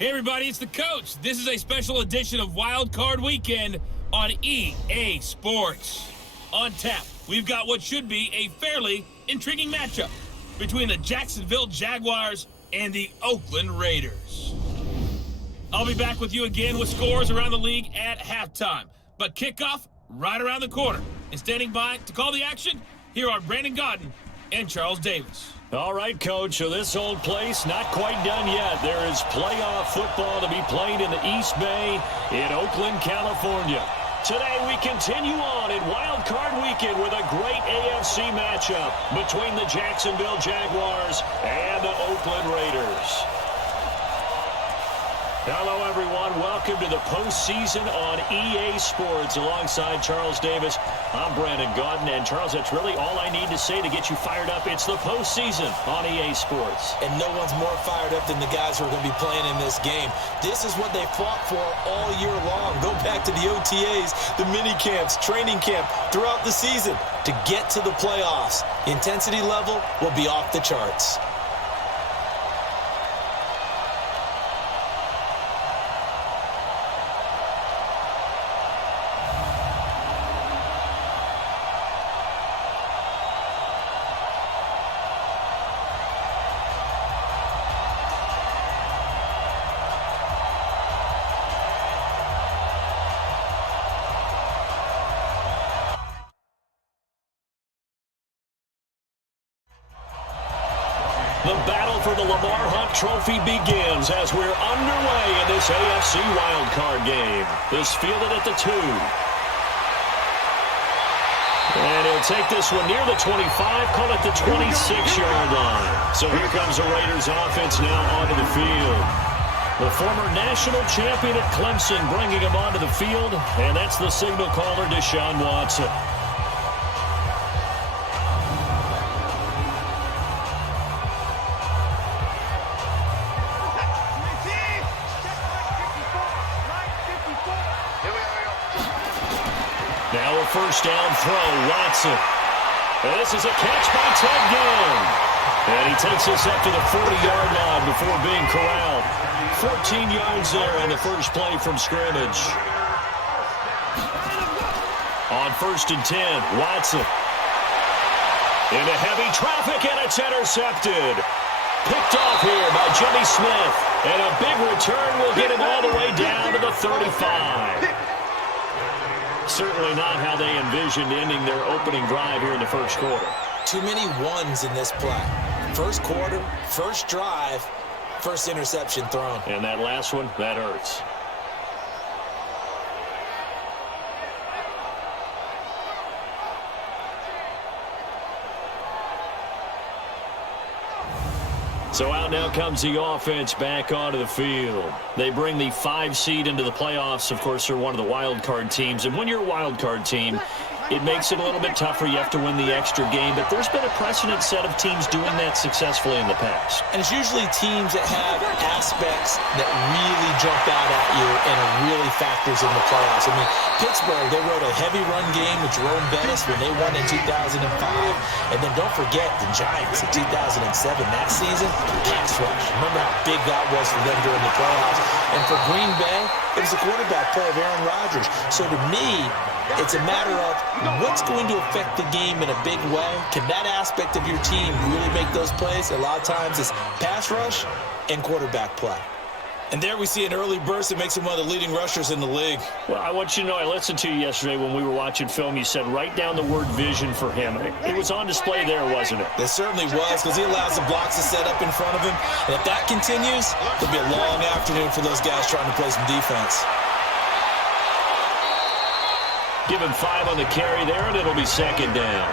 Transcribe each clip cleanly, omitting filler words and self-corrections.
Hey everybody, it's the coach. This is a special edition of Wildcard Weekend on EA Sports. On tap, we've got what should be a fairly intriguing matchup between the Jacksonville Jaguars and the Oakland Raiders. I'll be back with you again with scores around the league at halftime, but kickoff right around the corner. And standing by to call the action, here are Brandon Godden and Charles Davis. All right, Coach, so this old place not quite done yet. There is playoff football to be played in the East Bay in Oakland, California. Today we continue on in Wild Card Weekend with a great AFC matchup between the Jacksonville Jaguars and the Oakland Raiders. Hello, everyone. Welcome to the postseason on EA Sports. Alongside Charles Davis, I'm Brandon Godden. And, Charles, that's really all I need to say to get you fired up. It's the postseason on EA Sports. And no one's more fired up than the guys who are going to be playing in this game. This is what they fought for all year long. Go back to the OTAs, the mini camps, training camp, throughout the season to get to the playoffs. The intensity level will be off the charts. The battle for the Lamar Hunt Trophy begins as we're underway in this AFC wildcard game. This fielded at the 2. And he'll take this one near the 25, call it the 26-yard line. So here comes the Raiders offense now onto the field. The former national champion at Clemson bringing him onto the field, and that's the signal caller, Deshaun Watson. Now a first down throw, Watson. And this is a catch by Ted Ginn. And he takes us up to the 40-yard line before being corralled. 14 yards there on the first play from scrimmage. On 1st and 10, Watson. Into heavy traffic, and it's intercepted. Picked off here by Jimmy Smith. And a big return will get him all the way down to the 35. Certainly not how they envisioned ending their opening drive here in the first quarter. Too many ones in this play. First quarter, first drive, first interception thrown. And that last one, that hurts. So out now comes the offense back onto the field. They bring the 5 seed into the playoffs. Of course, they're one of the wild card teams. And when you're a wild card team, it makes it a little bit tougher. You have to win the extra game. But there's been a precedent set of teams doing that successfully in the past. And it's usually teams that have aspects that really jump out at you and it really factors in the playoffs. I mean, Pittsburgh, they rode a heavy run game with Jerome Bettis when they won in 2005. And then don't forget the Giants in 2007. That season, pass rush. Remember how big that was for them during the playoffs. And for Green Bay, it was the quarterback play of Aaron Rodgers. So to me, it's a matter of what's going to affect the game in a big way. Can that aspect of your team really make those plays? A lot of times it's pass rush and quarterback play. And there we see an early burst that makes him one of the leading rushers in the league. Well, I want you to know, I listened to you yesterday when we were watching film. You said write down the word vision for him. It was on display there, wasn't it? It certainly was, because he allows the blocks to set up in front of him. And if that continues, it'll be a long afternoon for those guys trying to play some defense. Give him 5 on the carry there, and it'll be second down.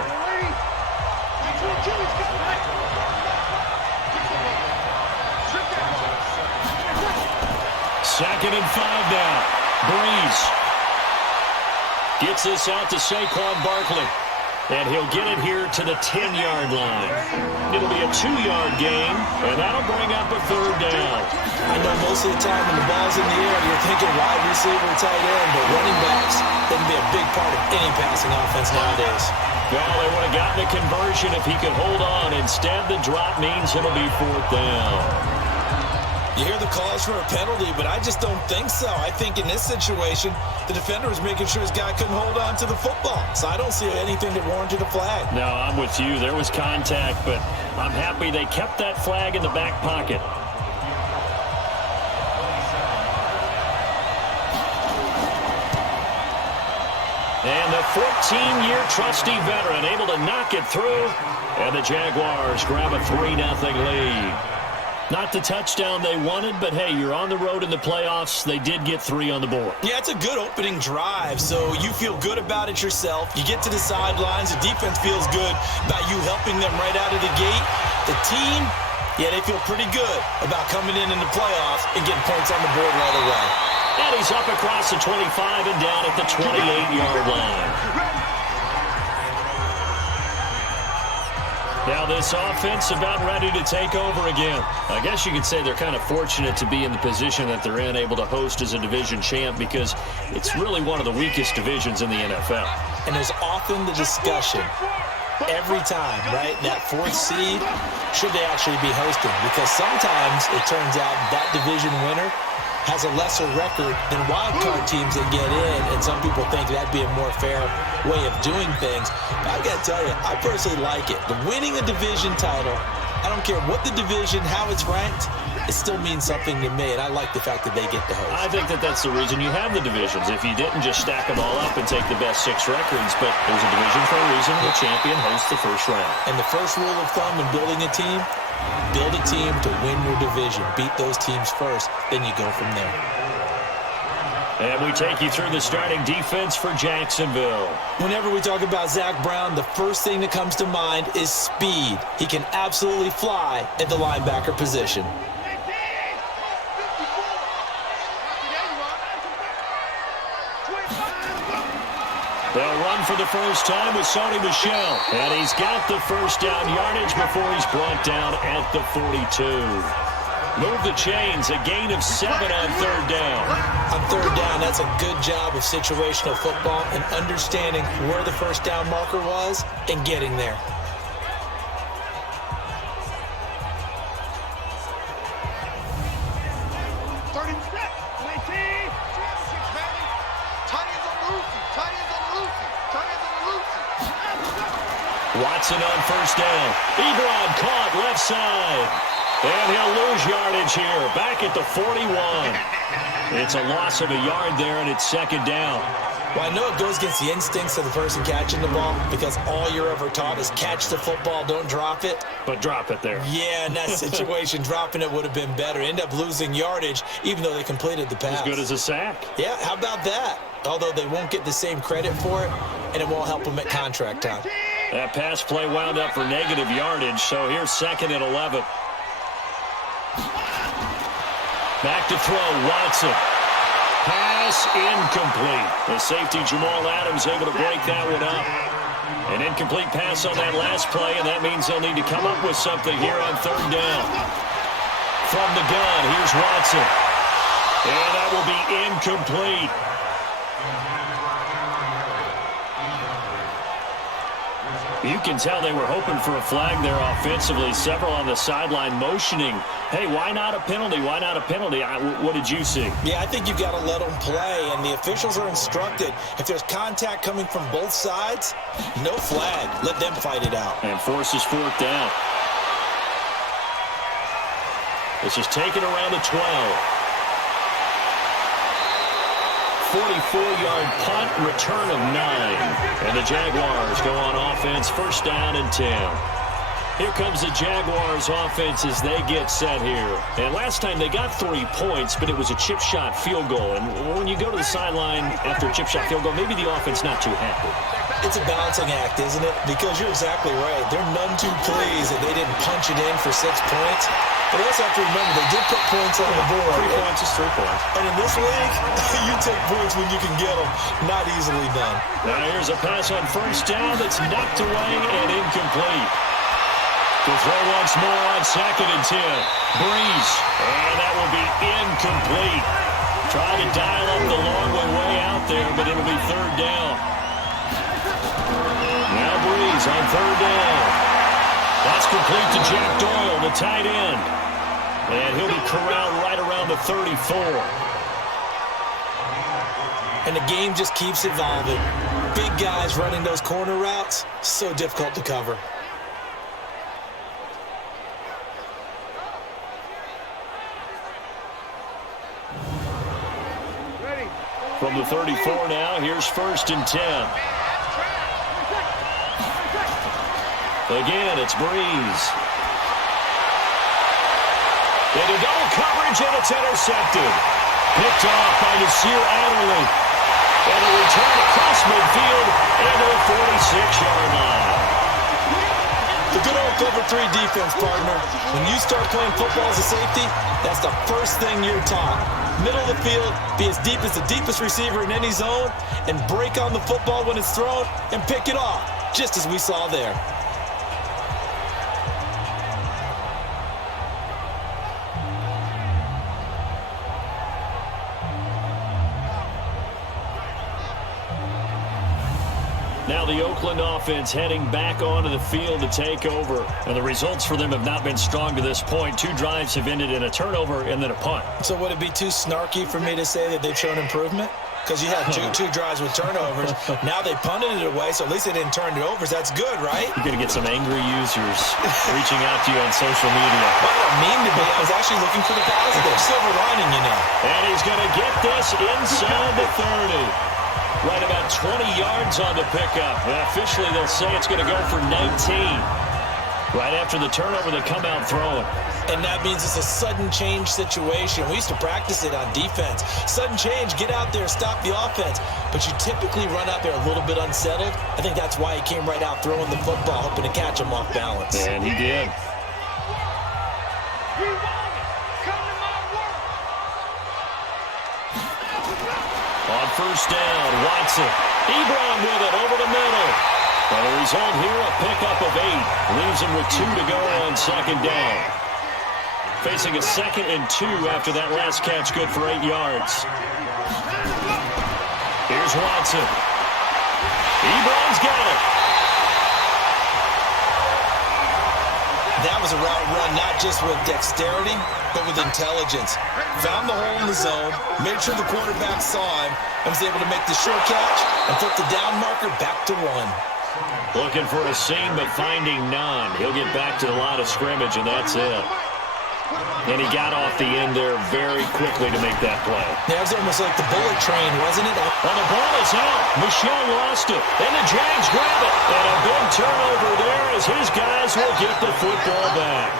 Second and 5 now. Breeze gets this out to Saquon Barkley. And he'll get it here to the 10-yard line. It'll be a 2-yard gain, and that'll bring up a third down. I know most of the time when the ball's in the air, you're thinking wide receiver, tight end, but running backs can be a big part of any passing offense nowadays. Well, they would have gotten the conversion if he could hold on. Instead, the drop means it'll be fourth down. You hear the calls for a penalty, but I just don't think so. I think in this situation, the defender was making sure his guy couldn't hold on to the football. So I don't see anything that warranted a flag. No, I'm with you. There was contact, but I'm happy they kept that flag in the back pocket. And the 14-year trusty veteran able to knock it through. And the Jaguars grab a 3-0 lead. Not the touchdown they wanted, but hey, you're on the road in the playoffs. They did get 3 on the board. Yeah, it's a good opening drive, so you feel good about it yourself. You get to the sidelines. The defense feels good about you helping them right out of the gate. The team, yeah, they feel pretty good about coming in the playoffs and getting points on the board right away. And he's up across the 25 and down at the 28-yard line. Now this offense about ready to take over again. I guess you could say they're kind of fortunate to be in the position that they're in, able to host as a division champ, because it's really one of the weakest divisions in the NFL. And there's often the discussion every time, right, that 4th seed, should they actually be hosting? Because sometimes it turns out that division winner has a lesser record than wildcard teams that get in, and some people think that'd be a more fair way of doing things. But I got to tell you, I personally like it. The winning a division title, I don't care what the division, how it's ranked, it still means something to me, and I like the fact that they get to host. I think that that's the reason you have the divisions. If you didn't just stack them all up and take the best 6 records, but there's a division for a reason. The champion hosts the first round. And the first rule of thumb in building a team, build a team to win your division. Beat those teams first, then you go from there. And we take you through the starting defense for Jacksonville. Whenever we talk about Zach Brown, the first thing that comes to mind is speed. He can absolutely fly at the linebacker position. They'll run for the first time with Sony Michel. And he's got the first down yardage before he's brought down at the 42. Move the chains, a gain of 7 on 3rd down. On 3rd down, that's a good job of situational football and understanding where the first down marker was and getting there. Watson on first down. Ebron caught left side. And he'll lose yardage here. Back at the 41. It's a loss of a yard there, and it's 2nd down. Well, I know it goes against the instincts of the person catching the ball, because all you're ever taught is catch the football, don't drop it. But drop it there. Yeah, in that situation, dropping it would have been better. End up losing yardage, even though they completed the pass. As good as a sack. Yeah, how about that? Although they won't get the same credit for it, and it won't help them at contract time. That pass play wound up for negative yardage, so here's 2nd and 11. Back to throw, Watson. Pass incomplete. The safety, Jamal Adams, able to break that one up. An incomplete pass on that last play, and that means they'll need to come up with something here on 3rd down. From the gun, here's Watson. And that will be incomplete. You can tell they were hoping for a flag there offensively. Several on the sideline motioning, hey, why not a penalty? Why not a penalty? What did you see? Yeah, I think you've got to let them play, and the officials are instructed, if there's contact coming from both sides, no flag. Let them fight it out. And forces 4th down. This is taken around the 12. 44-yard punt, return of 9. And the Jaguars go on offense, 1st down and 10. Here comes the Jaguars offense as they get set here. And last time they got 3 points, but it was a chip shot field goal. And when you go to the sideline after a chip shot field goal, maybe the offense not too happy. It's a balancing act, isn't it? Because you're exactly right. They're none too pleased that they didn't punch it in for 6 points. But also have to remember, they did put points on the board. 3 points is 3 points. And in this league, you take points when you can get them. Not easily done. Now here's a pass on 1st down that's knocked away and incomplete. To throw once more on 2nd and 10. Breeze. And that will be incomplete. Trying to dial up the long way out there, but it'll be 3rd down. Now Breeze on 3rd down. That's complete to Jack Doyle, the tight end. And he'll be corralled right around the 34. And the game just keeps evolving. Big guys running those corner routes, so difficult to cover. From the 34 now, here's 1st and 10. Again, it's Breeze. Into double coverage, and it's intercepted. Picked off by Nasir Adderley. And a return across midfield into the 46-yard line. The good old cover 3 defense, partner. When you start playing football as a safety, that's the first thing you're taught. Middle of the field, be as deep as the deepest receiver in any zone, and break on the football when it's thrown, and pick it off, just as we saw there. Now the Oakland offense heading back onto the field to take over. And the results for them have not been strong to this point. 2 drives have ended in a turnover and then a punt. So would it be too snarky for me to say that they've shown improvement? Because you had two drives with turnovers. Now they punted it away, so at least they didn't turn it over. That's good, right? You're going to get some angry users reaching out to you on social media. Well, I don't mean to be. I was actually looking for the positive. Silver lining, you know. And he's going to get this inside the 30. Right about 20 yards on the pickup. Officially, they'll say it's going to go for 19. Right after the turnover, they come out throwing. And that means it's a sudden change situation. We used to practice it on defense. Sudden change, get out there, stop the offense. But you typically run out there a little bit unsettled. I think that's why he came right out throwing the football, hoping to catch him off balance. And he did. On 1st down, Watson. Ebron with it over the middle. And the result here, a pickup of 8. Leaves him with 2 to go on 2nd down. Facing a 2nd and 2 after that last catch, good for 8 yards. Here's Watson. Ebron's got it. That was a route run not just with dexterity, but with intelligence. Found the hole in the zone, made sure the quarterback saw him, and was able to make the sure catch and flip the down marker back to 1. Looking for a seam, but finding none. He'll get back to the line of scrimmage, and that's it. And he got off the end there very quickly to make that play. That was almost like the bullet train, wasn't it? Well, the ball is out. Michel lost it. And the Jags grab it. And a big turnover there as his guys will get the football back.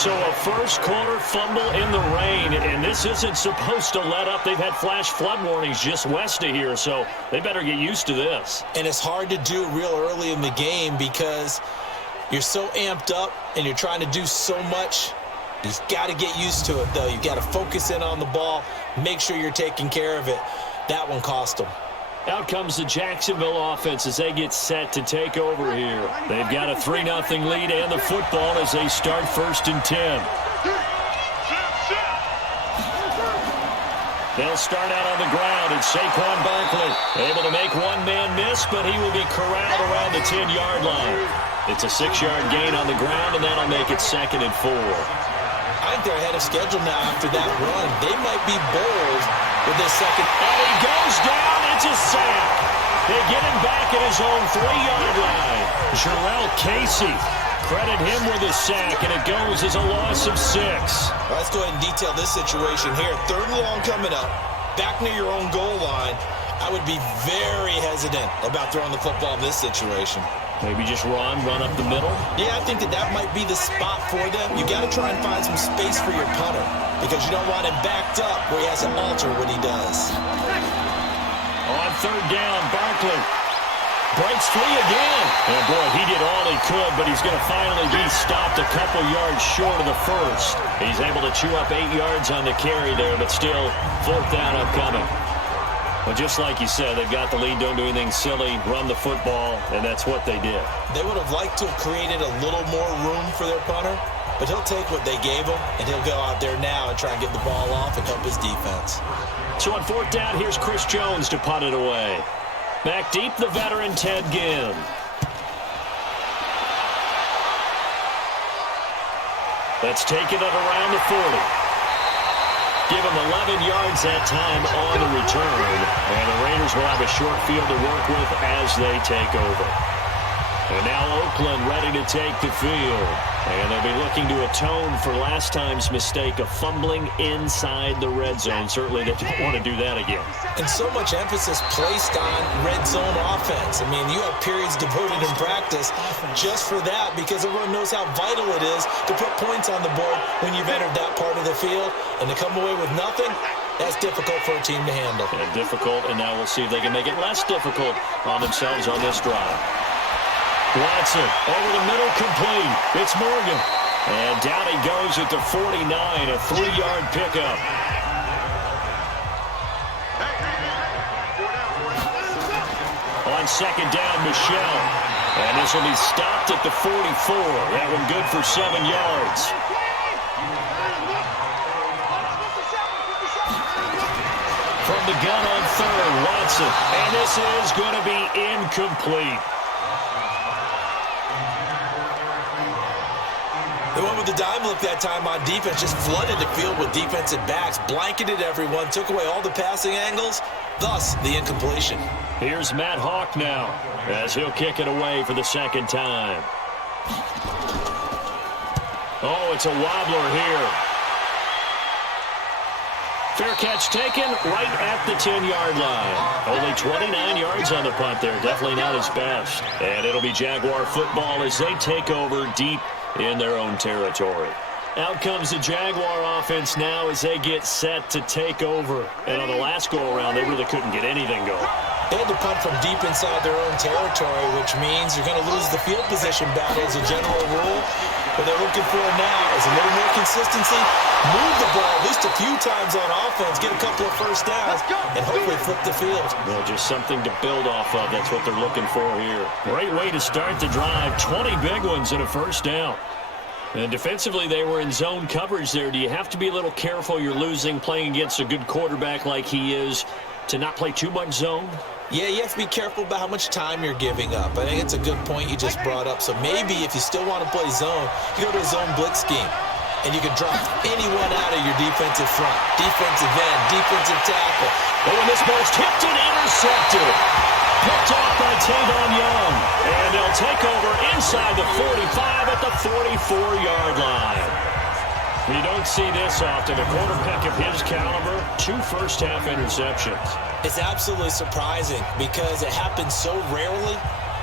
So a first-quarter fumble in the rain, and this isn't supposed to let up. They've had flash flood warnings just west of here, so they better get used to this. And it's hard to do real early in the game because you're so amped up and you're trying to do so much. You've got to get used to it, though. You've got to focus in on the ball, make sure you're taking care of it. That one cost them. Out comes the Jacksonville offense as they get set to take over here. They've got a 3-0 lead and the football as they start 1st and 10. They'll start out on the ground, and Saquon Barkley able to make one man miss, but he will be corralled around the 10-yard line. It's a 6-yard gain on the ground, and that'll make it 2nd and 4. I think they're ahead of schedule now after that run. They might be bold with this second. And he goes down. It's a sack. They get him back at his own 3-yard line. Jarrell Casey, credit him with a sack, and it goes as a loss of 6. Well, let's go ahead and detail this situation here. 3rd and long coming up, back near your own goal line. I would be very hesitant about throwing the football in this situation. Maybe just run up the middle? Yeah, I think that might be the spot for them. You got to try and find some space for your punter because you don't want him backed up where he has to alter what he does. On 3rd down, Barkley breaks free again. And boy, he did all he could, but he's going to finally be stopped a couple yards short of the first. He's able to chew up 8 yards on the carry there, but still 4th down upcoming. Well, just like you said, they've got the lead, don't do anything silly, run the football, and that's what they did. They would have liked to have created a little more room for their punter, but he'll take what they gave him, and he'll go out there now and try and get the ball off and help his defense. So on 4th down, here's Chris Jones to punt it away. Back deep, the veteran Ted Ginn. Let's take it at around the 40. Give them 11 yards that time on the return. And the Raiders will have a short field to work with as they take over. And now Oakland ready to take the field. And they'll be looking to atone for last time's mistake of fumbling inside the red zone. Certainly they don't want to do that again. And so much emphasis placed on red zone offense. I mean, you have periods devoted in practice just for that because everyone knows how vital it is to put points on the board when you've entered that part of the field. And to come away with nothing, that's difficult for a team to handle. And difficult, and now we'll see if they can make it less difficult on themselves on this drive. Watson over the middle, complete. It's Morgan. And down he goes at the 49, a 3-yard pickup. On second down, Michelle. And this will be stopped at the 44. That one good for 7 yards. From the gun on third, Watson. And this is going to be incomplete. They went with the dime look that time on defense, just flooded the field with defensive backs, blanketed everyone, took away all the passing angles, thus the incompletion. Here's Matt Hawk now as he'll kick it away for the second time. Oh, it's a wobbler here. Fair catch taken right at the 10-yard line. Only 29 yards on the punt there. Definitely not his best. And it'll be Jaguar football as they take over deep in their own territory. Out comes the Jaguar offense now as they get set to take over. And on the last go-around, they really couldn't get anything going. They had to punt from deep inside their own territory, which means you're going to lose the field position battle as a general rule. What they're looking for now is a little more consistency, move the ball at least a few times on offense, get a couple of first downs, and hopefully flip the field. Well, just something to build off of. That's what they're looking for here. Great way to start the drive. 20 big ones and a first down. And defensively, they were in zone coverage there. Do you have to be a little careful? You're losing, playing against a good quarterback like he is, to not play too much zone? Yeah, you have to be careful about how much time you're giving up. I think it's a good point you just brought up. So maybe if you still want to play zone, you go to a zone blitz scheme. And you can drop anyone out of your defensive front. Defensive end, defensive tackle. Oh, and this ball's tipped and intercepted. Picked off by Tavon Young. And they'll take over inside the 45 at the 44-yard line. You don't see this often. A quarterback of his caliber, 2 first-half interceptions. It's absolutely surprising because it happens so rarely.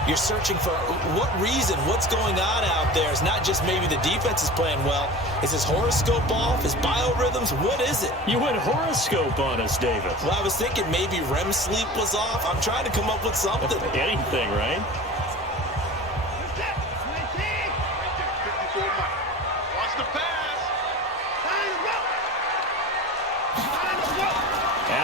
You're searching for what reason, what's going on out there. It's not just maybe the defense is playing well. Is his horoscope off? His biorhythms? What is it? You went horoscope on us, David. Well, I was thinking maybe REM sleep was off. I'm trying to come up with something. Anything, right?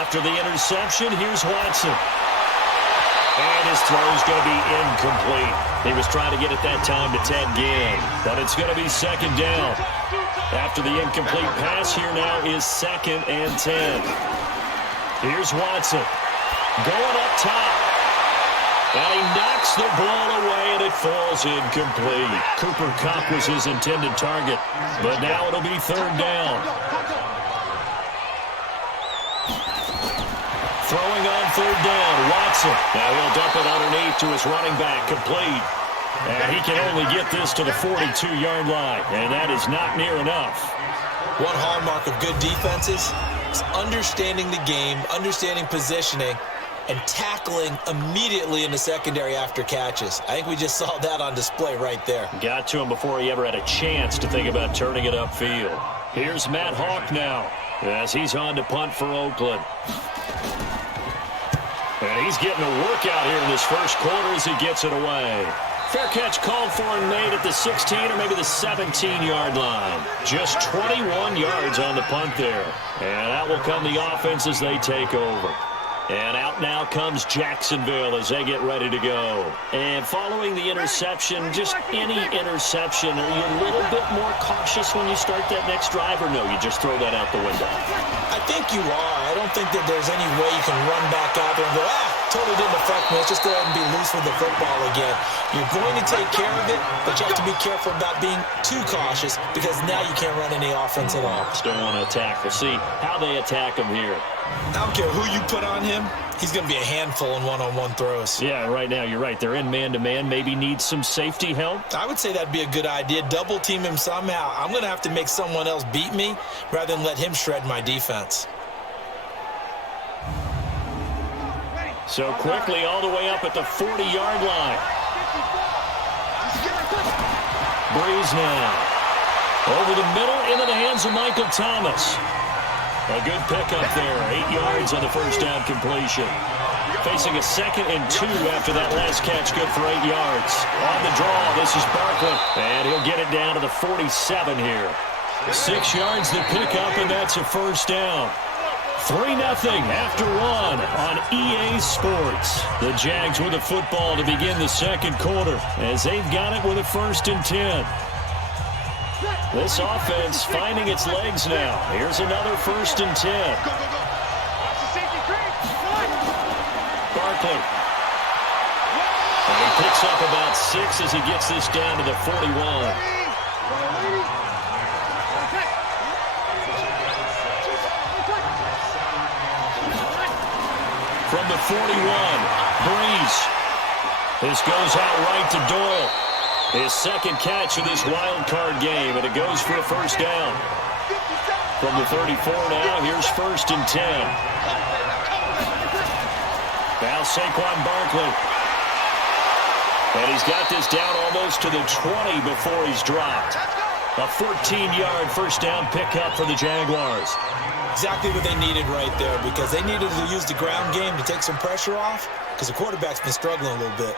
After the interception, here's Watson. And his throw is going to be incomplete. He was trying to get it that time to Ted Ginn, but it's going to be second down. After the incomplete pass, here now is 2nd and 10. Here's Watson going up top. And he knocks the ball away, and it falls incomplete. Cooper Kupp was his intended target, but now it'll be 3rd down. Throwing on 3rd down, Watson. Now he'll dump it underneath to his running back, complete. And he can only get this to the 42-yard line, and that is not near enough. One hallmark of good defenses is understanding the game, understanding positioning, and tackling immediately in the secondary after catches. I think we just saw that on display right there. Got to him before he ever had a chance to think about turning it upfield. Here's Matt Hawk now as he's on to punt for Oakland. And he's getting a workout here in this first quarter as he gets it away. Fair catch called for and made at the 16 or maybe the 17-yard line. Just 21 yards on the punt there. And out will come the offense as they take over. And out now comes Jacksonville as they get ready to go. And following the interception, just any interception, are you a little bit more cautious when you start that next drive, or no, you just throw that out the window? I think you are. I don't think that there's any way you can run back out there and go, Totally didn't affect me. Let's just go ahead and be loose with the football again. You're going to take care of it, but you have to be careful about being too cautious because now you can't run any offense at all. Still want to attack. We'll see how they attack him here. I don't care who you put on him. He's going to be a handful in one-on-one throws. Yeah, right now you're right. They're in man-to-man. Maybe need some safety help. I would say that'd be a good idea. Double team him somehow. I'm going to have to make someone else beat me rather than let him shred my defense. So quickly all the way up at the 40-yard line. Breeze now. Over the middle into the hands of Michael Thomas. A good pickup there. 8 yards on the first down completion. Facing a 2nd and 2 after that last catch. Good for 8 yards. On the draw, this is Barkley. And he'll get it down to the 47 here. 6 yards to pick up, and that's a first down. 3-0 after 1 on EA Sports. The Jags with the football to begin the second quarter as they've got it with a 1st and 10. This offense finding its legs now. Here's another 1st and 10. Barkley. And he picks up about 6 as he gets this down to the 41. From the 41, Breeze. This goes out right to Doyle. His 2nd catch of this wild card game, and it goes for a first down. From the 34 now, here's 1st and 10. Now Saquon Barkley. And he's got this down almost to the 20 before he's dropped. A 14-yard first down pickup for the Jaguars. Exactly what they needed right there because they needed to use the ground game to take some pressure off because the quarterback's been struggling a little bit.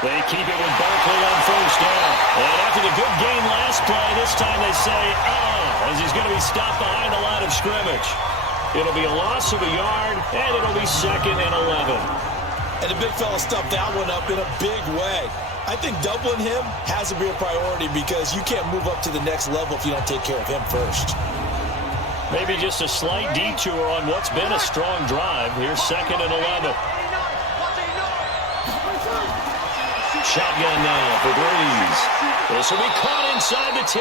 They keep it with Barkley on first down. And after the good game last play, this time they say, as he's going to be stopped behind the line of scrimmage. It'll be a loss of a yard, and it'll be 2nd and 11. And the big fella stuffed that one up in a big way. I think doubling him has to be a priority because you can't move up to the next level if you don't take care of him first. Maybe just a slight detour on what's been a strong drive. Here's 2nd and 11. Shotgun now for Breeze. This will be caught inside the 10.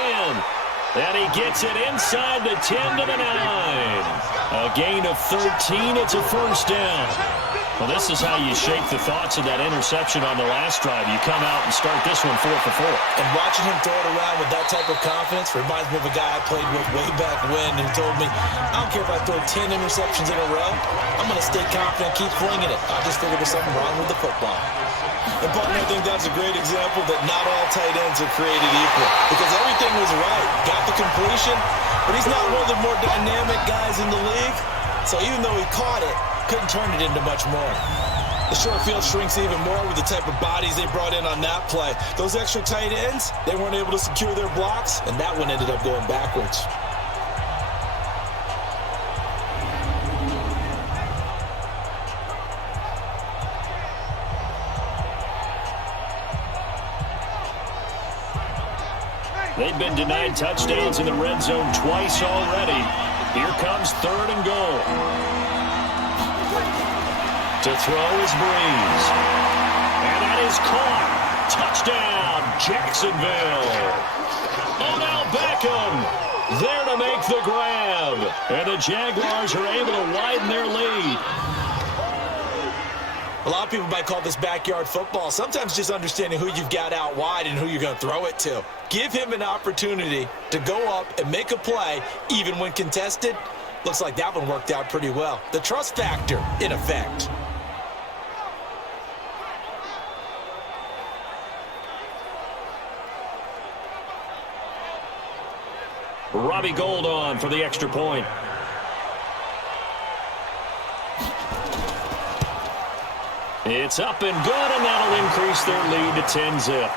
And he gets it inside the 10 to the 9. A gain of 13. It's a first down. Well, this is how you shake the thoughts of that interception on the last drive. You come out and start this one 4 for 4. And watching him throw it around with that type of confidence reminds me of a guy I played with way back when who told me, I don't care if I throw 10 interceptions in a row. I'm going to stay confident and keep flinging it. I just figured there's something wrong with the football. And, partner, I think that's a great example that not all tight ends are created equal because everything was right. Got the completion, but he's not one of the more dynamic guys in the league. So even though he caught it, couldn't turn it into much more. The short field shrinks even more with the type of bodies they brought in on that play. Those extra tight ends, they weren't able to secure their blocks, and that one ended up going backwards. They've been denied touchdowns in the red zone twice already. Here comes 3rd and goal. To throw is Breeze. And that is caught. Touchdown, Jacksonville. Odell Beckham there to make the grab. And the Jaguars are able to widen their lead. A lot of people might call this backyard football. Sometimes just understanding who you've got out wide and who you're going to throw it to. Give him an opportunity to go up and make a play, even when contested. Looks like that one worked out pretty well. The trust factor, in effect. Robbie Gould on for the extra point. It's up and good, and that'll increase their lead to 10-zip.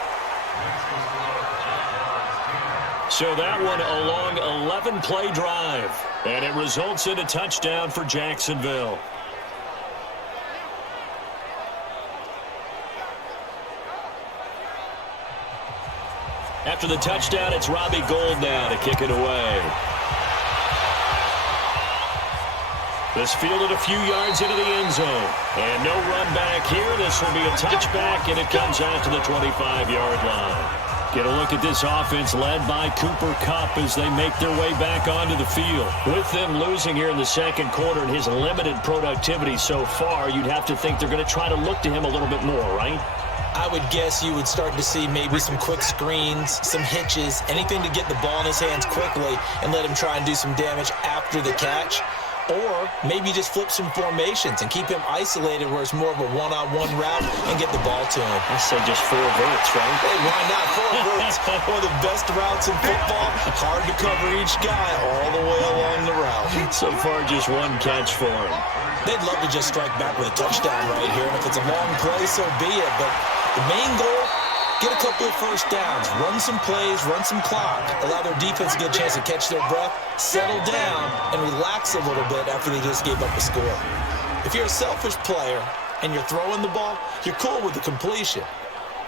So that one a long 11-play drive, and it results in a touchdown for Jacksonville. After the touchdown, it's Robbie Gould now to kick it away. This fielded a few yards into the end zone. And no run back here. This will be a touchback, and it comes out to the 25-yard line. Get a look at this offense led by Cooper Kupp as they make their way back onto the field. With them losing here in the second quarter and his limited productivity so far, you'd have to think they're going to try to look to him a little bit more, right? I would guess you would start to see maybe some quick screens, some hitches, anything to get the ball in his hands quickly and let him try and do some damage after the catch. Or maybe just flip some formations and keep him isolated where it's more of a one-on-one route and get the ball to him. I say just 4 verts, right? Hey, why not? 4 verts. One of the best routes in football. Hard to cover each guy all the way along the route. So far, just 1 catch for him. They'd love to just strike back with a touchdown right here. And if it's a long play, so be it. But the main goal, get a couple of first downs, run some plays, run some clock, allow their defense to get a chance to catch their breath, settle down, and relax a little bit after they just gave up a score. If you're a selfish player and you're throwing the ball, you're cool with the completion.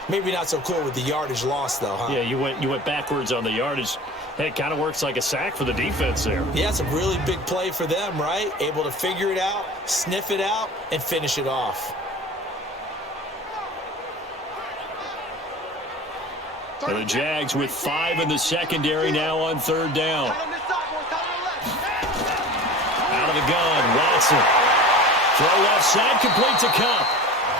Maybe not so cool with the yardage loss, though, huh? Yeah, you went backwards on the yardage. It kind of works like a sack for the defense there. Yeah, it's a really big play for them, right? Able to figure it out, sniff it out, and finish it off. And the Jags with 5 in the secondary now on 3rd down. Out of the gun, Watson. Throw left side, complete to Kupp.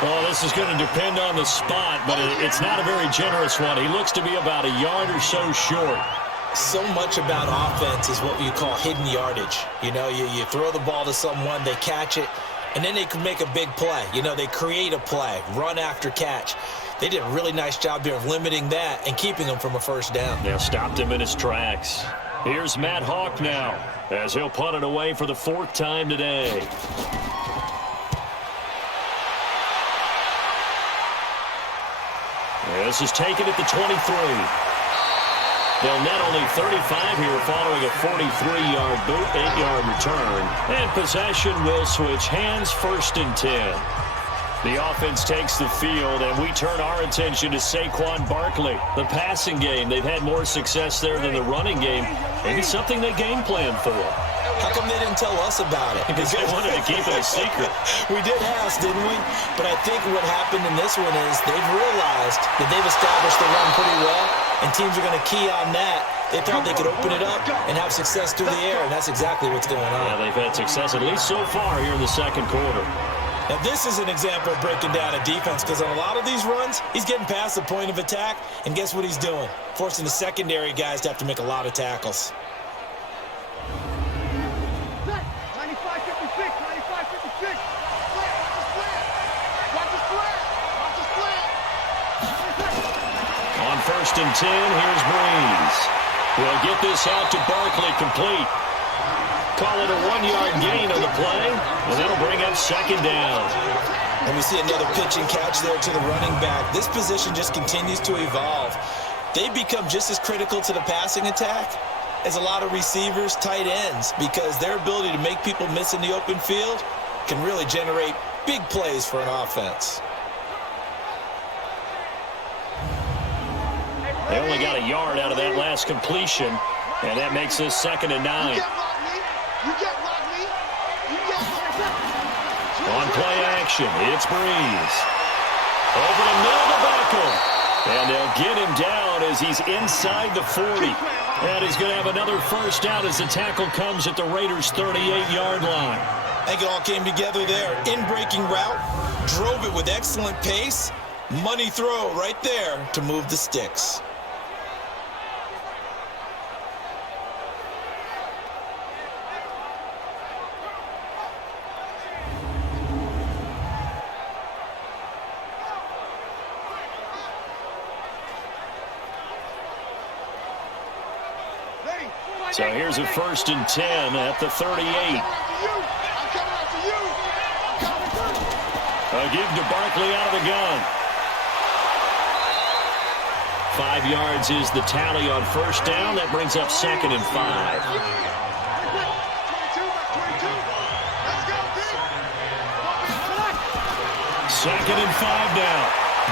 Oh, this is going to depend on the spot, but it's not a very generous one. He looks to be about a yard or so short. So much about offense is what you call hidden yardage. You know, you throw the ball to someone, they catch it, and then they can make a big play. You know, they create a play, run after catch. They did a really nice job here of limiting that and keeping him from a first down. Yeah, stopped him in his tracks. Here's Matt Hawk now as he'll punt it away for the 4th time today. This is taken at the 23. They'll net only 35 here following a 43-yard boot, 8-yard return. And possession will switch hands, 1st and 10. The offense takes the field, and we turn our attention to Saquon Barkley. The passing game, they've had more success there than the running game. Maybe something they game plan for. How come they didn't tell us about it? Because they wanted to keep it a secret. We did ask, didn't we? But I think what happened in this one is they've realized that they've established the run pretty well, and teams are going to key on that. They thought they could open it up and have success through the air, and that's exactly what's going on. Yeah, they've had success, at least so far here in the second quarter. Now, this is an example of breaking down a defense because on a lot of these runs, he's getting past the point of attack, and guess what he's doing? Forcing the secondary guys to have to make a lot of tackles. 95-56, 95-56. Watch the split. On 1st and 10, here's Breeze. We'll get this out to Barkley, complete. Call it a 1-yard gain on the play, and that'll bring up 2nd down. And we see another pitch and catch there to the running back. This position just continues to evolve. They become just as critical to the passing attack as a lot of receivers, tight ends, because their ability to make people miss in the open field can really generate big plays for an offense. They only got a yard out of that last completion, and that makes this 2nd and 9. On play action, it's Breeze. Over the middle to Beckham. And they'll get him down as he's inside the 40. And he's going to have another first down as the tackle comes at the Raiders' 38-yard line. I think it all came together there. In-breaking route, drove it with excellent pace. Money throw right there to move the sticks. So here's a 1st and 10 at the 38. A give to Barkley out of the gun. 5 yards is the tally on first down. That brings up 2nd and 5. 2nd and 5 now.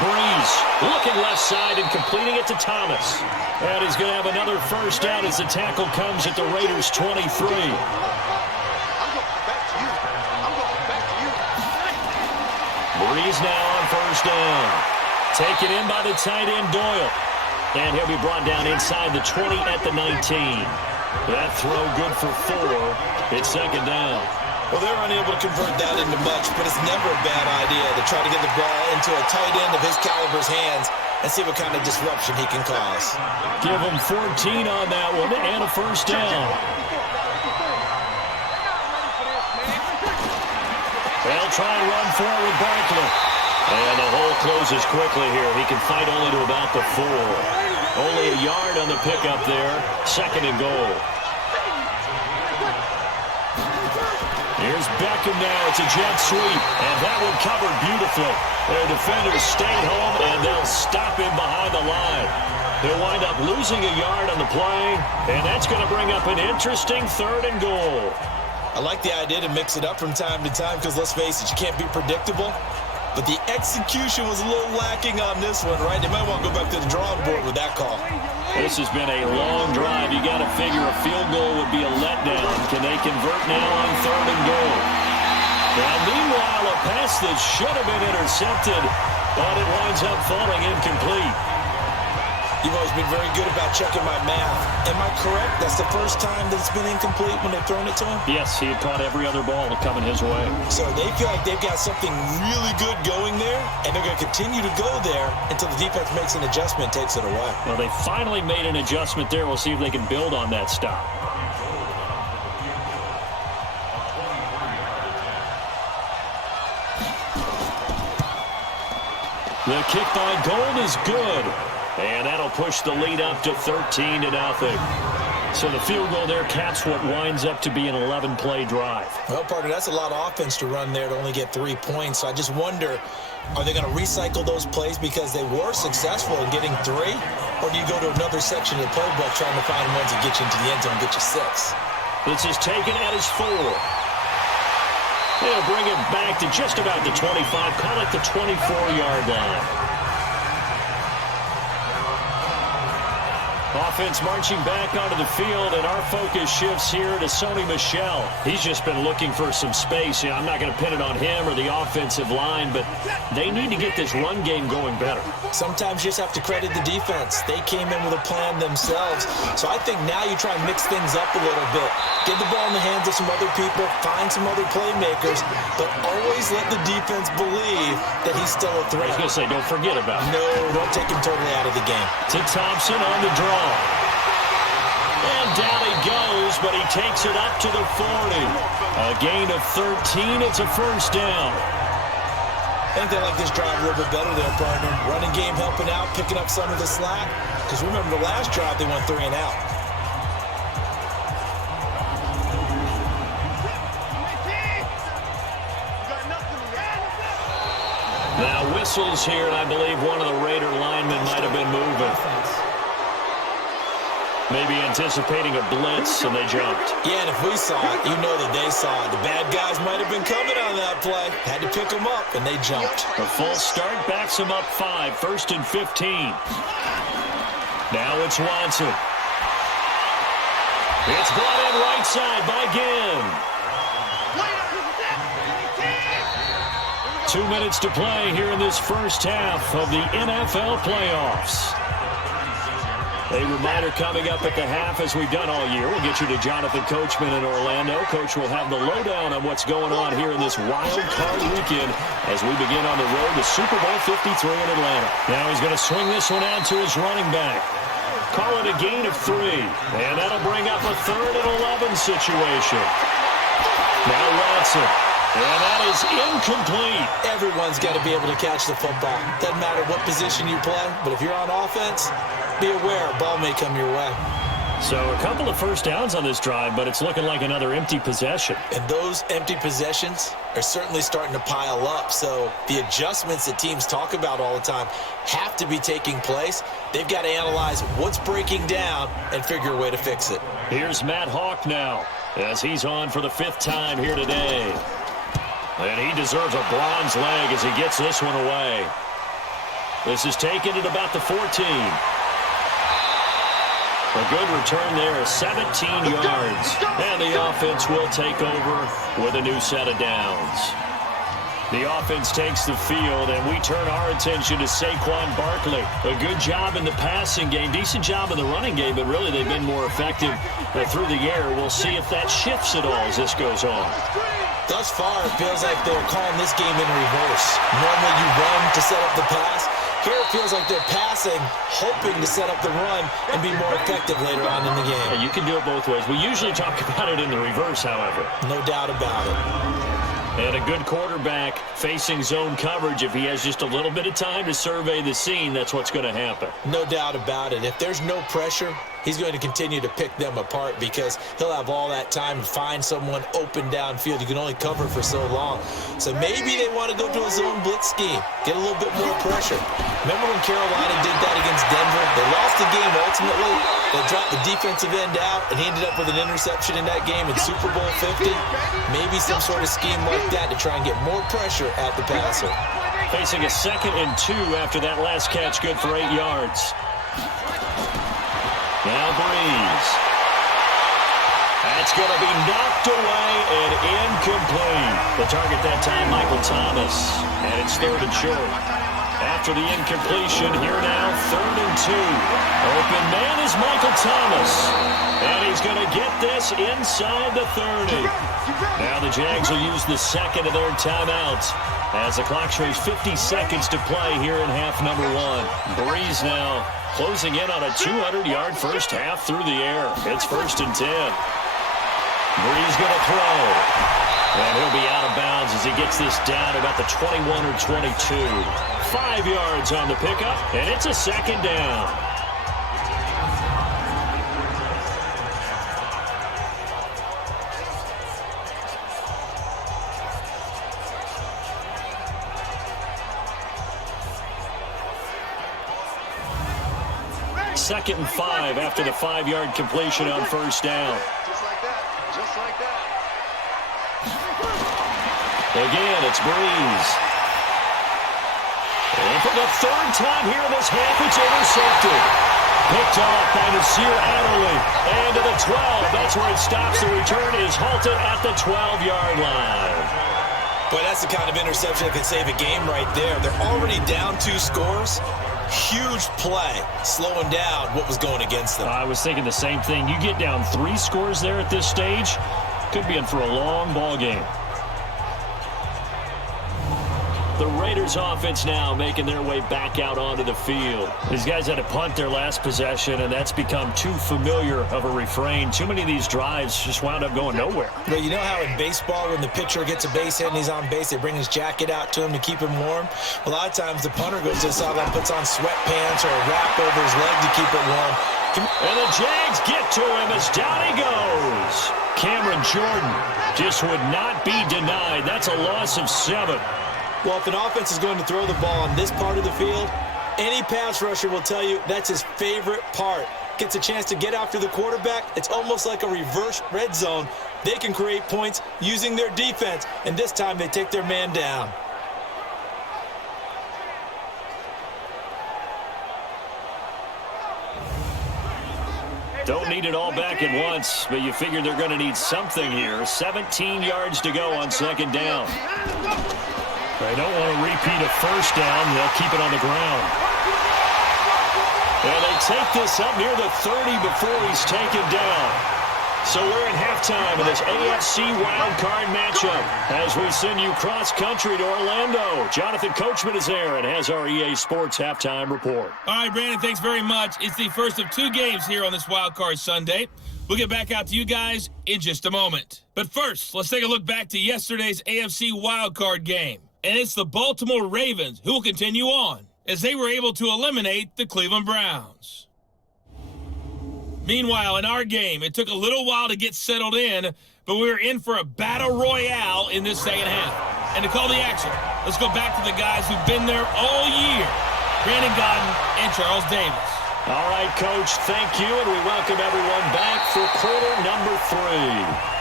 Breeze looking left side and completing it to Thomas. And he's going to have another first down as the tackle comes at the Raiders' 23. Breeze now on first down. Taken in by the tight end Doyle. And he'll be brought down inside the 20 at the 19. That throw good for 4. It's 2nd down. Well, they're unable to convert that into much, but it's never a bad idea to try to get the ball into a tight end of his caliber's hands and see what kind of disruption he can cause. Give him 14 on that one and a first down. They'll try and run forward Barkley. And the hole closes quickly here. He can fight only to about the 4. Only a yard on the pickup there. 2nd and goal. Here's Beckham now. It's a jet sweep. And that one covered beautifully. Their defenders stayed home, and they'll stop him behind the line. He'll wind up losing a yard on the play, and that's going to bring up an interesting 3rd and goal. I like the idea to mix it up from time to time because, let's face it, you can't be predictable. But the execution was a little lacking on this one, right? They might want to go back to the drawing board with that call. This has been a long drive. You got to figure a field goal would be a letdown. Can they convert now on 3rd and goal? Now, meanwhile, a pass that should have been intercepted, but it winds up falling incomplete. You've always been very good about checking my math. Am I correct? That's the first time that it's been incomplete when they've thrown it to him? Yes, he had caught every other ball coming his way. So they feel like they've got something really good going there, and they're going to continue to go there until the defense makes an adjustment and takes it away. Well, they finally made an adjustment there. We'll see if they can build on that stop. The kick by Gold is good. And that'll push the lead up to 13-0. So the field goal there caps what winds up to be an 11-play drive. Well, partner, that's a lot of offense to run there to only get 3 points. So I just wonder, are they going to recycle those plays because they were successful in getting 3? Or do you go to another section of the playbook trying to find ones that get you into the end zone and get you 6? This is taken at his 4. They'll bring it back to just about the 25. Call it the 24-yard line. Offense marching back onto the field, and our focus shifts here to Sony Michel. He's just been looking for some space. I'm not going to pin it on him or the offensive line, but they need to get this run game going better. Sometimes you just have to credit the defense. They came in with a plan themselves. So I think now you try and mix things up a little bit. Get the ball in the hands of some other people, find some other playmakers, but always let the defense believe that he's still a threat. I was going to say, don't forget about it. No, don't take him totally out of the game. To Thompson on the draw. And down he goes, but he takes it up to the 40. A gain of 13. It's a first down. I think they like this drive a little bit better there, partner. Running game helping out, picking up some of the slack. Because remember, the last drive they went 3 and out. Now whistles here, and I believe one of the Raider linemen might have been moving. Maybe anticipating a blitz, and they jumped. Yeah, and if we saw it, you know that they saw it. The bad guys might have been coming on that play. Had to pick them up, and they jumped. A false start backs them up 5, 1st and 15. Now it's Watson. It's brought in right side by Ginn. 2 minutes to play here in this first half of the NFL playoffs. A reminder coming up at the half, as we've done all year. We'll get you to Jonathan Coachman in Orlando. Coach will have the lowdown on what's going on here in this wild card weekend as we begin on the road to Super Bowl 53 in Atlanta. Now he's going to swing this one out to his running back. Call it a gain of 3. And that'll bring up a 3rd and 11 situation. Now Watson. And that is incomplete. Everyone's got to be able to catch the football. Doesn't matter what position you play, but if you're on offense, be aware a ball may come your way. So a couple of first downs on this drive, but it's looking like another empty possession. And those empty possessions are certainly starting to pile up. So the adjustments that teams talk about all the time have to be taking place. They've got to analyze what's breaking down and figure a way to fix it. Here's Matt Hawk now as he's on for the 5th time here today. And he deserves a bronze leg as he gets this one away. This is taken at about the 14. A good return there, 17 yards. And the offense will take over with a new set of downs. The offense takes the field, and we turn our attention to Saquon Barkley. A good job in the passing game, decent job in the running game, but really they've been more effective through the air. We'll see if that shifts at all as this goes on. Thus far, it feels like they're calling this game in reverse. Normally you run to set up the pass. Here it feels like they're passing, hoping to set up the run and be more effective later on in the game. Yeah, you can do it both ways. We usually talk about it in the reverse, however. No doubt about it. And a good quarterback facing zone coverage. If he has just a little bit of time to survey the scene, that's what's going to happen. No doubt about it. If there's no pressure, he's going to continue to pick them apart because he'll have all that time to find someone open downfield. You can only cover for so long. So maybe they want to go to a zone blitz scheme, get a little bit more pressure. Remember when Carolina did that against Denver? They lost the game ultimately. They dropped the defensive end out, and he ended up with an interception in that game in Super Bowl 50. Maybe some sort of scheme like that to try and get more pressure at the passer. Facing a 2nd and 2 after that last catch, good for 8 yards. Now Breeze. That's going to be knocked away and incomplete. The target that time, Michael Thomas. And it's 3rd and short. After the incompletion, here now, 3rd and 2. Open man is Michael Thomas. And he's going to get this inside the 30. Now the Jags will use the 2nd of their timeouts as the clock shows 50 seconds to play here in half number 1. Breeze now closing in on a 200-yard first half through the air. It's 1st and 10. Breeze going to throw. And he'll be out of bounds as he gets this down about the 21 or 22. 5 yards on the pickup, and it's a 2nd down. Second and 5 after the 5-yard completion on first down. Just like that. Just like that. Again, it's Breeze. And for the 3rd time here in this half, it's intercepted. Picked off by Nasir Adderley. And to the 12. That's where it stops. The return is halted at the 12-yard line. Boy, that's the kind of interception that can save a game right there. They're already down 2 scores. Huge play, slowing down what was going against them. I was thinking the same thing. You get down 3 scores there at this stage, could be in for a long ball game. The Raiders offense now making their way back out onto the field. These guys had to punt their last possession, and that's become too familiar of a refrain. Too many of these drives just wound up going nowhere. Well, you know how in baseball when the pitcher gets a base hit and he's on base, they bring his jacket out to him to keep him warm? A lot of times the punter goes to the sideline, puts on sweatpants or a wrap over his leg to keep it warm. And the Jags get to him as down he goes. Cameron Jordan just would not be denied. That's a loss of 7. Well, if an offense is going to throw the ball on this part of the field, any pass rusher will tell you that's his favorite part. Gets a chance to get after the quarterback. It's almost like a reverse red zone. They can create points using their defense, and this time they take their man down. Don't need it all back at once, but you figure they're going to need something here. 17 yards to go on 2nd down. They don't want to repeat a first down. They'll keep it on the ground. And they take this up near the 30 before he's taken down. So we're in halftime of this AFC Wildcard matchup as we send you cross-country to Orlando. Jonathan Coachman is there and has our EA Sports halftime report. All right, Brandon, thanks very much. It's the first of 2 games here on this Wildcard Sunday. We'll get back out to you guys in just a moment. But first, let's take a look back to yesterday's AFC Wildcard game. And it's the Baltimore Ravens who will continue on as they were able to eliminate the Cleveland Browns. Meanwhile, in our game, it took a little while to get settled in, but we were in for a battle royale in this second half. And to call the action, let's go back to the guys who've been there all year, Brandon Godden and Charles Davis. All right, Coach, thank you, and we welcome everyone back for quarter number 3.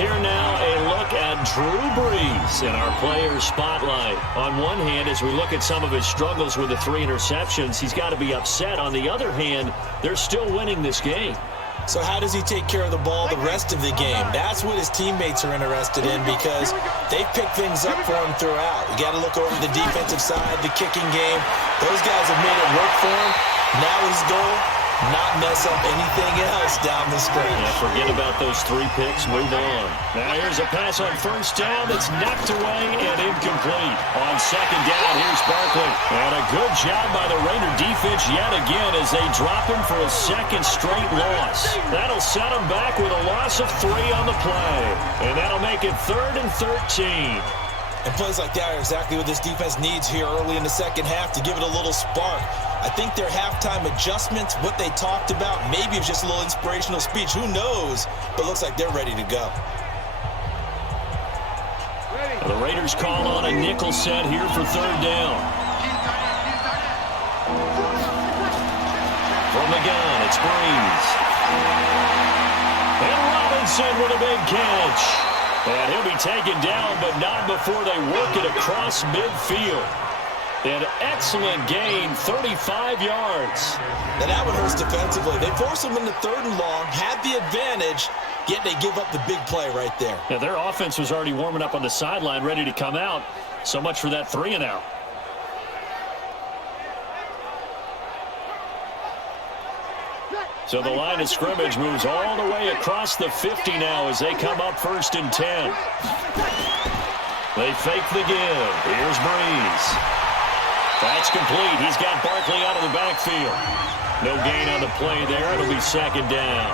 Here now, a look at Drew Brees in our player spotlight. On one hand, as we look at some of his struggles with the 3 interceptions, he's got to be upset. On the other hand, they're still winning this game. So how does he take care of the ball the rest of the game? That's what his teammates are interested in because they pick things up for him throughout. You got to look over the defensive side, the kicking game. Those guys have made it work for him. Now his goal, not mess up anything else down the stretch. Yeah, forget about those 3 picks. Move on. Now here's a pass on first down that's knocked away and incomplete. On second down, here's Barkley. And a good job by the Raider defense yet again as they drop him for a second straight loss. That'll set him back with a loss of 3 on the play. And that'll make it 3rd and 13. And plays like that are exactly what this defense needs here early in the second half to give it a little spark. I think their halftime adjustments, what they talked about, maybe it was just a little inspirational speech. Who knows? But it looks like they're ready to go. The Raiders call on a nickel set here for 3rd down. From the gun, it's Brees. And Robinson with a big catch. And he'll be taken down, but not before they work it across midfield. An excellent gain, 35 yards. Now that one hurts defensively. They force him into 3rd and long, had the advantage, yet they give up the big play right there. Now their offense was already warming up on the sideline, ready to come out. So much for that 3 and out. So the line of scrimmage moves all the way across the 50 now as they come up 1st and 10. They fake the give. Here's Brees. That's complete. He's got Barkley out of the backfield. No gain on the play there. It'll be 2nd down.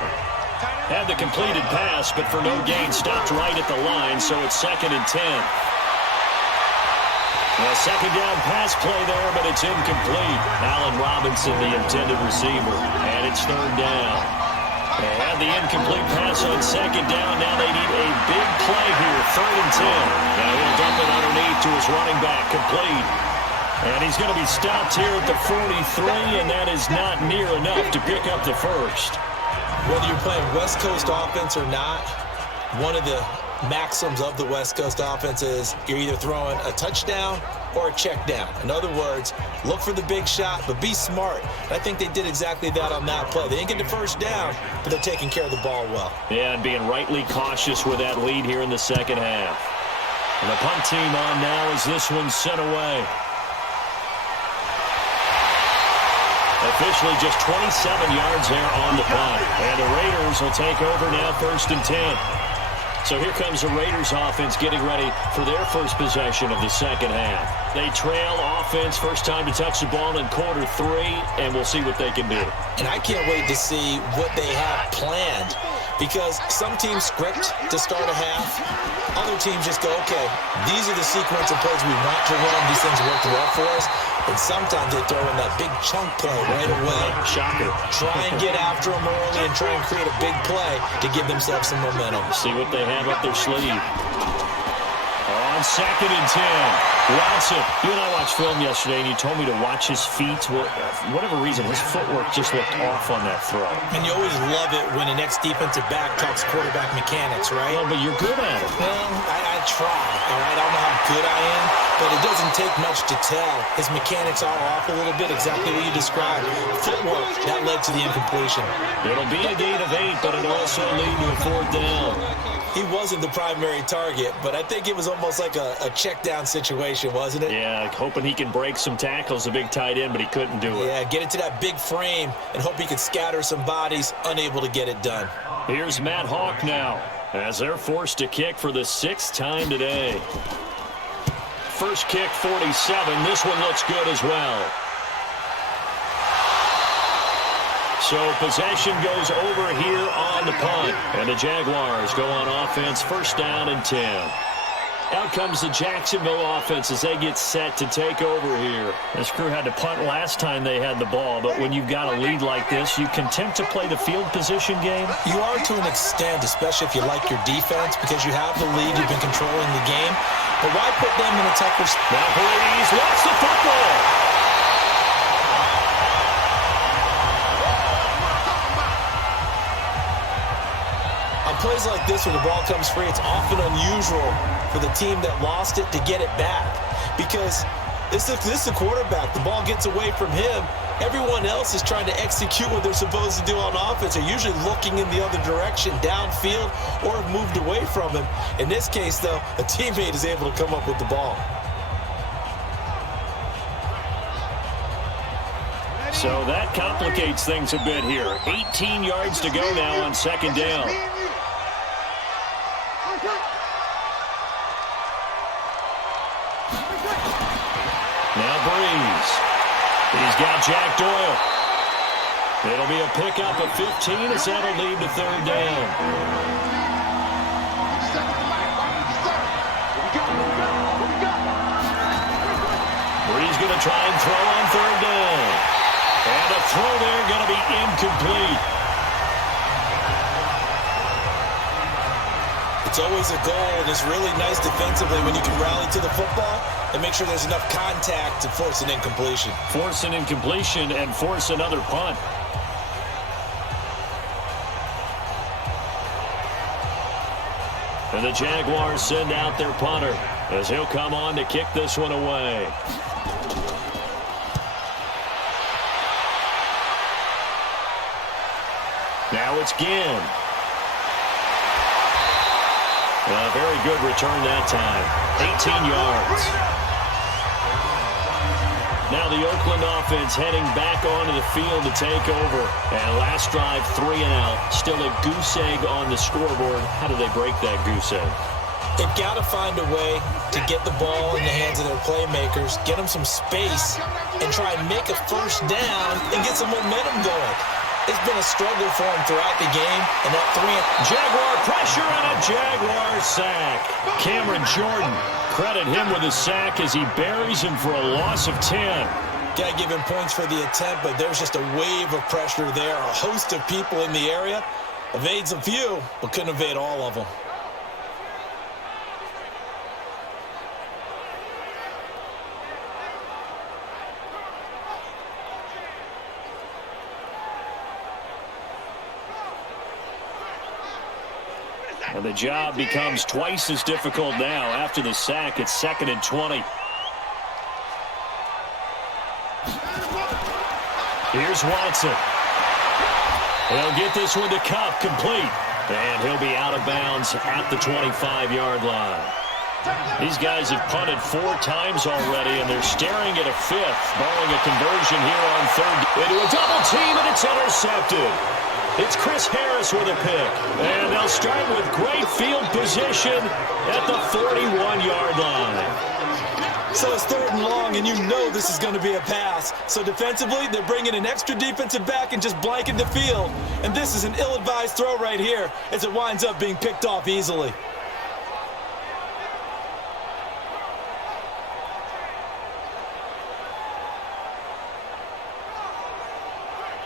Had the completed pass, but for no gain, stopped right at the line, so it's 2nd and 10. A 2nd down pass play there, but it's incomplete. Allen Robinson, the intended receiver, and it's 3rd down. They had the incomplete pass on 2nd down. Now they need a big play here, 3rd and 10. Now he'll dump it underneath to his running back, complete. And he's going to be stopped here at the 43, and that is not near enough to pick up the first. Whether you're playing West Coast offense or not, one of the maxims of the West Coast offense is you're either throwing a touchdown or a check down. In other words, look for the big shot, but be smart. And I think they did exactly that on that play. They didn't get the first down, but they're taking care of the ball well. Yeah, and being rightly cautious with that lead here in the second half. And the punt team on now as this one's sent away. Officially just 27 yards there on the punt. And the Raiders will take over now 1st and 10. So here comes the Raiders offense getting ready for their first possession of the second half. They trail offense, first time to touch the ball in quarter 3, and we'll see what they can do. And I can't wait to see what they have planned because some teams script to start a half. Other teams just go, okay, these are the sequence of plays we want to run. These things worked well for us. And sometimes they throw in that big chunk play right away. Shocker. Try and get after them early and try and create a big play to give themselves some momentum. See what they have up their sleeve. On 2nd and 10. Watson, you and I watched film yesterday, and you told me to watch his feet. Well, for whatever reason, his footwork just looked off on that throw. And you always love it when the next defensive back talks quarterback mechanics, right? Well, but you're good at it. Well, I try, all right? I don't know how good I am, but it doesn't take much to tell. His mechanics are off a little bit, exactly what you described. Footwork, that led to the incompletion. It'll be a gain of 8, but it'll also lead to a 4th down. He wasn't the primary target, but I think it was almost like a check down situation, wasn't it? Yeah, hoping he can break some tackles, a big tight end, but he couldn't do it. Yeah, get into that big frame and hope he can scatter some bodies, unable to get it done. Here's Matt Hawk now, as they're forced to kick for the 6th time today. First kick, 47. This one looks good as well. So possession goes over here on the punt. And the Jaguars go on offense, 1st down and 10. Out comes the Jacksonville offense as they get set to take over here. This crew had to punt last time they had the ball, but when you've got a lead like this, you content to play the field position game? You are to an extent, especially if you like your defense, because you have the lead, you've been controlling the game. But why put them in a tougher spot? Now Breeze lost the football. On plays like this where the ball comes free, it's often unusual for the team that lost it to get it back, because this is the quarterback. The ball gets away from him. Everyone else is trying to execute what they're supposed to do on offense. They're usually looking in the other direction, downfield, or have moved away from him. In this case, though, a teammate is able to come up with the ball. So that complicates things a bit here. 18 yards to go now on second down. Now Breeze. He's got Jack Doyle. It'll be a pickup of 15 as that'll lead to third down. Breeze going to try and throw on third down. And a throw there going to be incomplete. It's always a goal, and it's really nice defensively when you can rally to the football and make sure there's enough contact to force an incompletion. Force an incompletion and force another punt. And the Jaguars send out their punter as he'll come on to kick this one away. Now it's Ginn. A very good return that time. 18 yards. Now the Oakland offense heading back onto the field to take over. And last drive, 3 and out. Still a goose egg on the scoreboard. How do they break that goose egg? They've got to find a way to get the ball in the hands of their playmakers, get them some space, and try and make a first down and get some momentum going. It's been a struggle for him throughout the game, and that Jaguar pressure and a Jaguar sack. Cameron Jordan, credit him with a sack as he buries him for a loss of 10. Got to give him points for the attempt, but there's just a wave of pressure there. A host of people in the area. Evades a few, but couldn't evade all of them. And the job becomes twice as difficult now after the sack. It's 2nd and 20. Here's Watson. He'll get this one to Cup, complete. And he'll be out of bounds at the 25-yard line. These guys have punted 4 times already, and they're staring at a 5th, barring a conversion here on third. Into a double team, and it's intercepted. It's Chris Harris with a pick. And they'll start with great field position at the 41-yard line. So it's 3rd and long, and you know this is going to be a pass. So defensively, they're bringing an extra defensive back and just blanking the field. And this is an ill-advised throw right here as it winds up being picked off easily.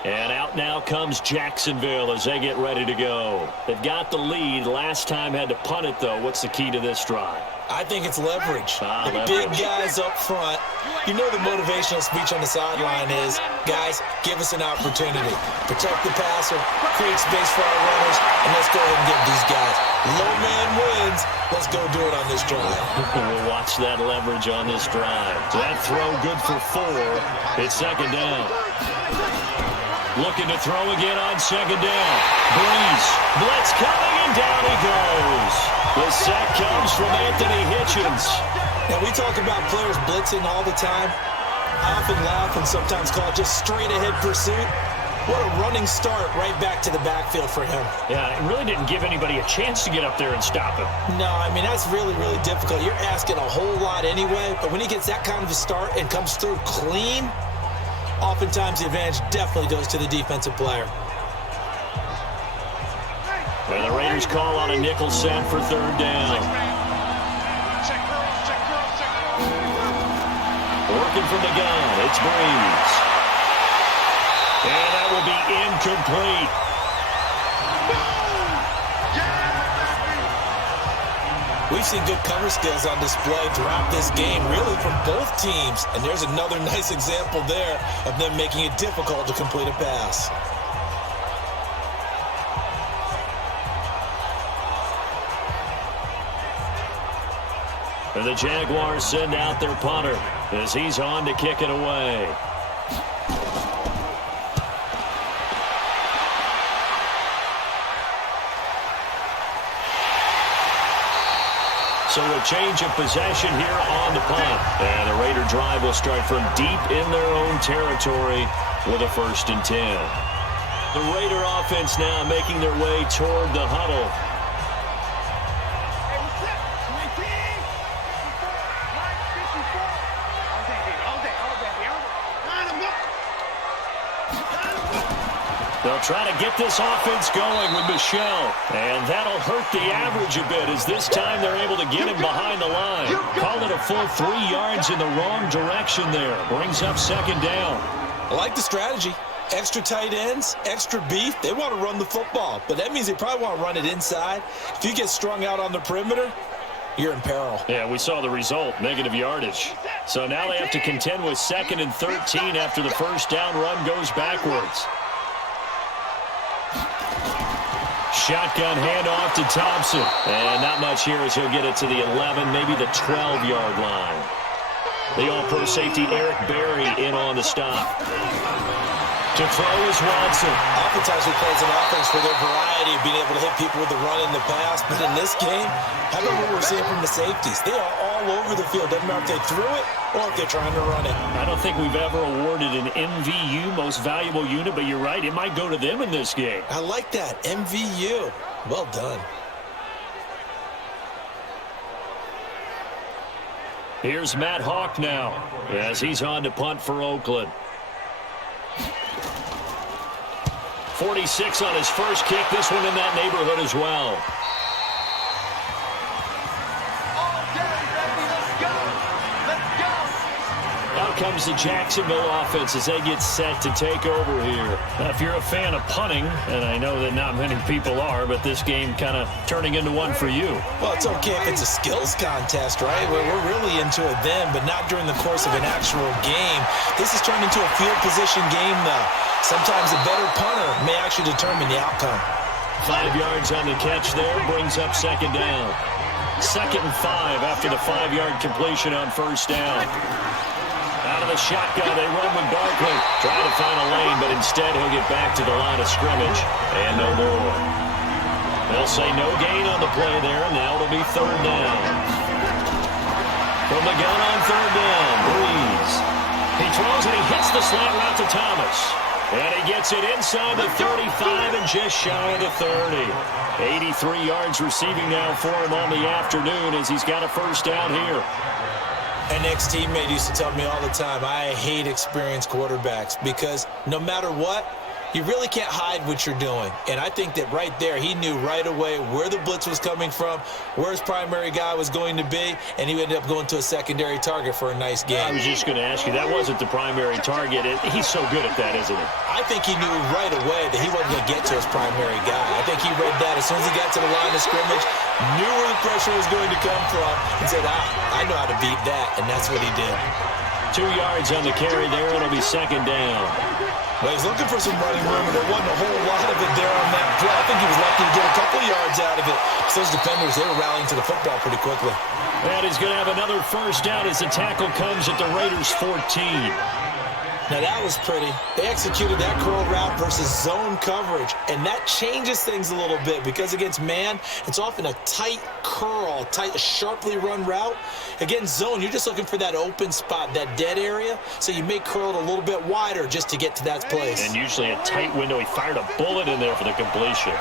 And out now comes Jacksonville as they get ready to go. They've got the lead. Last time had to punt it, though. What's the key to this drive? I think it's leverage. The Leverage. big guys up front. You know the motivational speech on the sideline is, guys, give us an opportunity. Protect the passer, create space for our runners, and let's go ahead and get these guys. Low man wins. Let's go do it on this drive. We'll watch that leverage on this drive. That throw good for 4. It's 2nd down. Looking to throw again on 2nd down. Breeze. Blitz coming, and down he goes. The sack comes from Anthony Hitchens. Now, we talk about players blitzing all the time. I often laugh and sometimes call it just straight-ahead pursuit. What a running start right back to the backfield for him. Yeah, it really didn't give anybody a chance to get up there and stop him. No, I mean, that's really, really difficult. You're asking a whole lot anyway, but when he gets that kind of a start and comes through clean, oftentimes the advantage definitely goes to the defensive player. And the Raiders call on a nickel set for 3rd down. working from the gun. It's Breeze. And that will be incomplete. We've seen good cover skills on display throughout this game, really from both teams. And there's another nice example there of them making it difficult to complete a pass. And the Jaguars send out their punter as he's on to kick it away. So a change of possession here on the punt. And the Raider drive will start from deep in their own territory with a 1st and 10. The Raider offense now making their way toward the huddle. They'll try to get this offense going with Michelle. And that'll hurt the average a bit as this time they're able to get him behind the line. Call it a full 3 yards in the wrong direction there. Brings up 2nd down. I like the strategy. Extra tight ends, extra beef. They want to run the football, but that means they probably want to run it inside. If you get strung out on the perimeter, you're in peril. Yeah, we saw the result, negative yardage. So now they have to contend with 2nd and 13 after the 1st down run goes backwards. Shotgun handoff to Thompson. And not much here as he'll get it to the 11, maybe the 12-yard line. The all-pro safety Eric Berry in on the stop. To throw is Watson. Oftentimes we play as an offense for their variety of being able to hit people with the run and the pass. But in this game, how about what we're seeing from the safeties? They are all over the field. Doesn't matter if they threw it or if they're trying to run it. I don't think we've ever awarded an MVU, most valuable unit, but you're right. It might go to them in this game. I like that. MVU. Well done. Here's Matt Hawk now as he's on to punt for Oakland. 46 on his first kick. This one in that neighborhood as well. Out comes the Jacksonville offense as they get set to take over here. Now, if you're a fan of punting, and I know that not many people are, but this game kind of turning into one for you. Well, it's okay if it's a skills contest, right? We're really into it then, but not during the course of an actual game. This has turned into a field position game, though. Sometimes a better punter may actually determine the outcome. 5 yards on the catch there, brings up 2nd down. 2nd and 5 after the 5-yard completion on 1st down. Out of the shotgun, they run with Barkley. Trying to find a lane, but instead he'll get back to the line of scrimmage. And no more. They'll say no gain on the play there. Now it'll be 3rd down. From the gun on 3rd down, Breeze. He throws and he hits the slant route to Thomas. And he gets it inside the 35 and just shy of the 30. 83 yards receiving now for him on the afternoon as he's got a 1st down here. An ex-teammate used to tell me all the time, I hate experienced quarterbacks because no matter what, you really can't hide what you're doing. And I think that right there, he knew right away where the blitz was coming from, where his primary guy was going to be, and he ended up going to a secondary target for a nice game. I was just going to ask you, that wasn't the primary target. He's so good at that, isn't he? I think he knew right away that he wasn't going to get to his primary guy. I think he read that as soon as he got to the line of scrimmage, knew where the pressure was going to come from, and said, I know how to beat that, and that's what he did. 2 yards on the carry there. It'll be 2nd down. Well, he's looking for some running room, and there wasn't a whole lot of it there on that play. I think he was lucky to get a couple yards out of it. So those defenders, they were rallying to the football pretty quickly. And he's going to have another 1st down as the tackle comes at the Raiders' 14. Now, that was pretty. They executed that curl route versus zone coverage, and that changes things a little bit because against man, it's often a tight curl, sharply run route. Against zone, you're just looking for that open spot, that dead area, so you may curl it a little bit wider just to get to that place. And usually a tight window. He fired a bullet in there for the completion.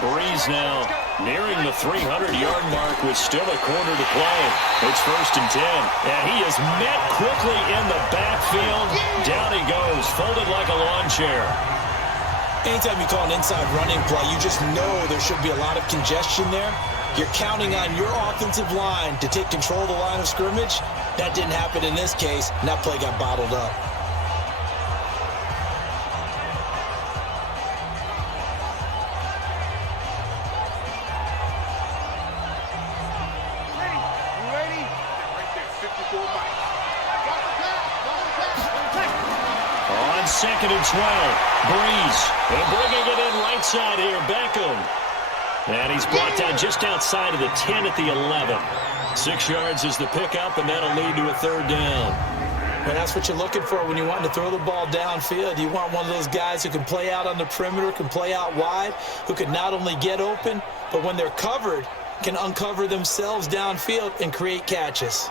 Breeze now nearing the 300-yard mark with still a quarter to play. It's 1st and 10. And he is met quickly in the backfield. Down he goes, folded like a lawn chair. Anytime you call an inside running play, you just know there should be a lot of congestion there. You're counting on your offensive line to take control of the line of scrimmage, That didn't happen in this case, and that play got bottled up. On 2nd and 12, Breeze. And bringing it in right side here, Beckham. And he's brought down just outside of the 10 at the 11. 6 yards is the pickup, and that'll lead to a 3rd down. And that's what you're looking for when you want to throw the ball downfield. You want one of those guys who can play out on the perimeter, can play out wide, who can not only get open, but when they're covered, can uncover themselves downfield and create catches.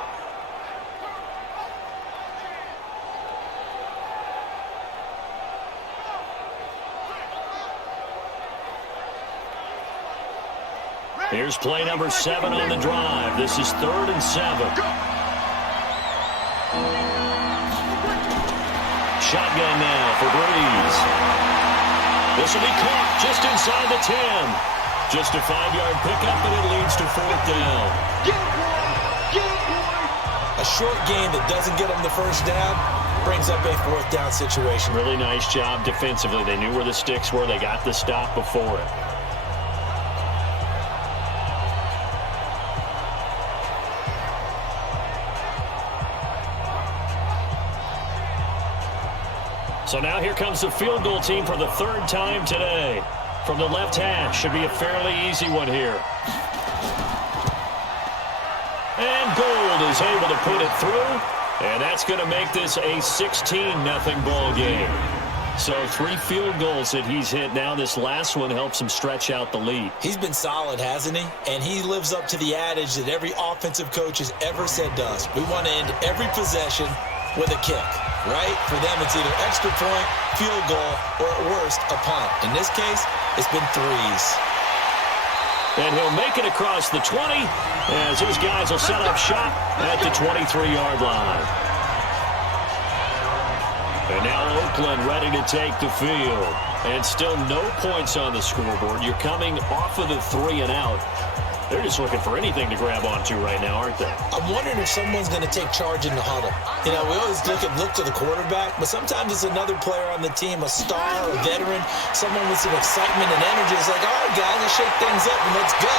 Here's play number 7 on the drive. This is 3rd and 7. Shotgun now for Breeze. This will be caught just inside the 10. Just a 5-yard pickup, and it leads to 4th down. A short gain that doesn't get them the first down brings up a 4th down situation. Really nice job defensively. They knew where the sticks were. They got the stop before it. So now here comes the field goal team for the 3rd time today. From the left hash, should be a fairly easy one here. And Gold is able to put it through, and that's going to make this a 16-0 ball game. So 3 field goals that he's hit now. This last one helps him stretch out the lead. He's been solid, hasn't he? And he lives up to the adage that every offensive coach has ever said to us. We want to end every possession with a kick, right? For them, it's either extra point, field goal, or at worst, a punt. In this case, it's been 3s. And he'll make it across the 20 as his guys will set up shop at the 23-yard line. And now Oakland ready to take the field. And still no points on the scoreboard. You're coming off of the 3 and out. They're just looking for anything to grab onto right now, aren't they? I'm wondering if someone's going to take charge in the huddle. You know, we always look to the quarterback, but sometimes it's another player on the team, a star, a veteran, someone with some excitement and energy. It's like, all right, guys, let's shake things up and let's go,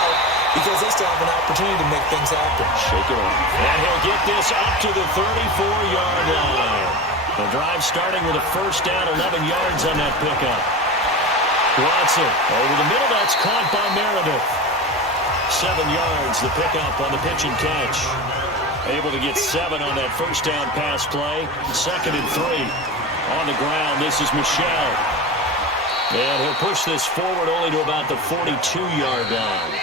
because they still have an opportunity to make things happen. Shake it up. And he'll get this up to the 34-yard line. The drive starting with a 1st down, 11 yards on that pickup. Watson over the middle. That's caught by Meredith. 7 yards, the pickup on the pitch and catch. Able to get 7 on that 1st down pass play. 2nd and 3. On the ground, this is Michelle. And he'll push this forward only to about the 42-yard line.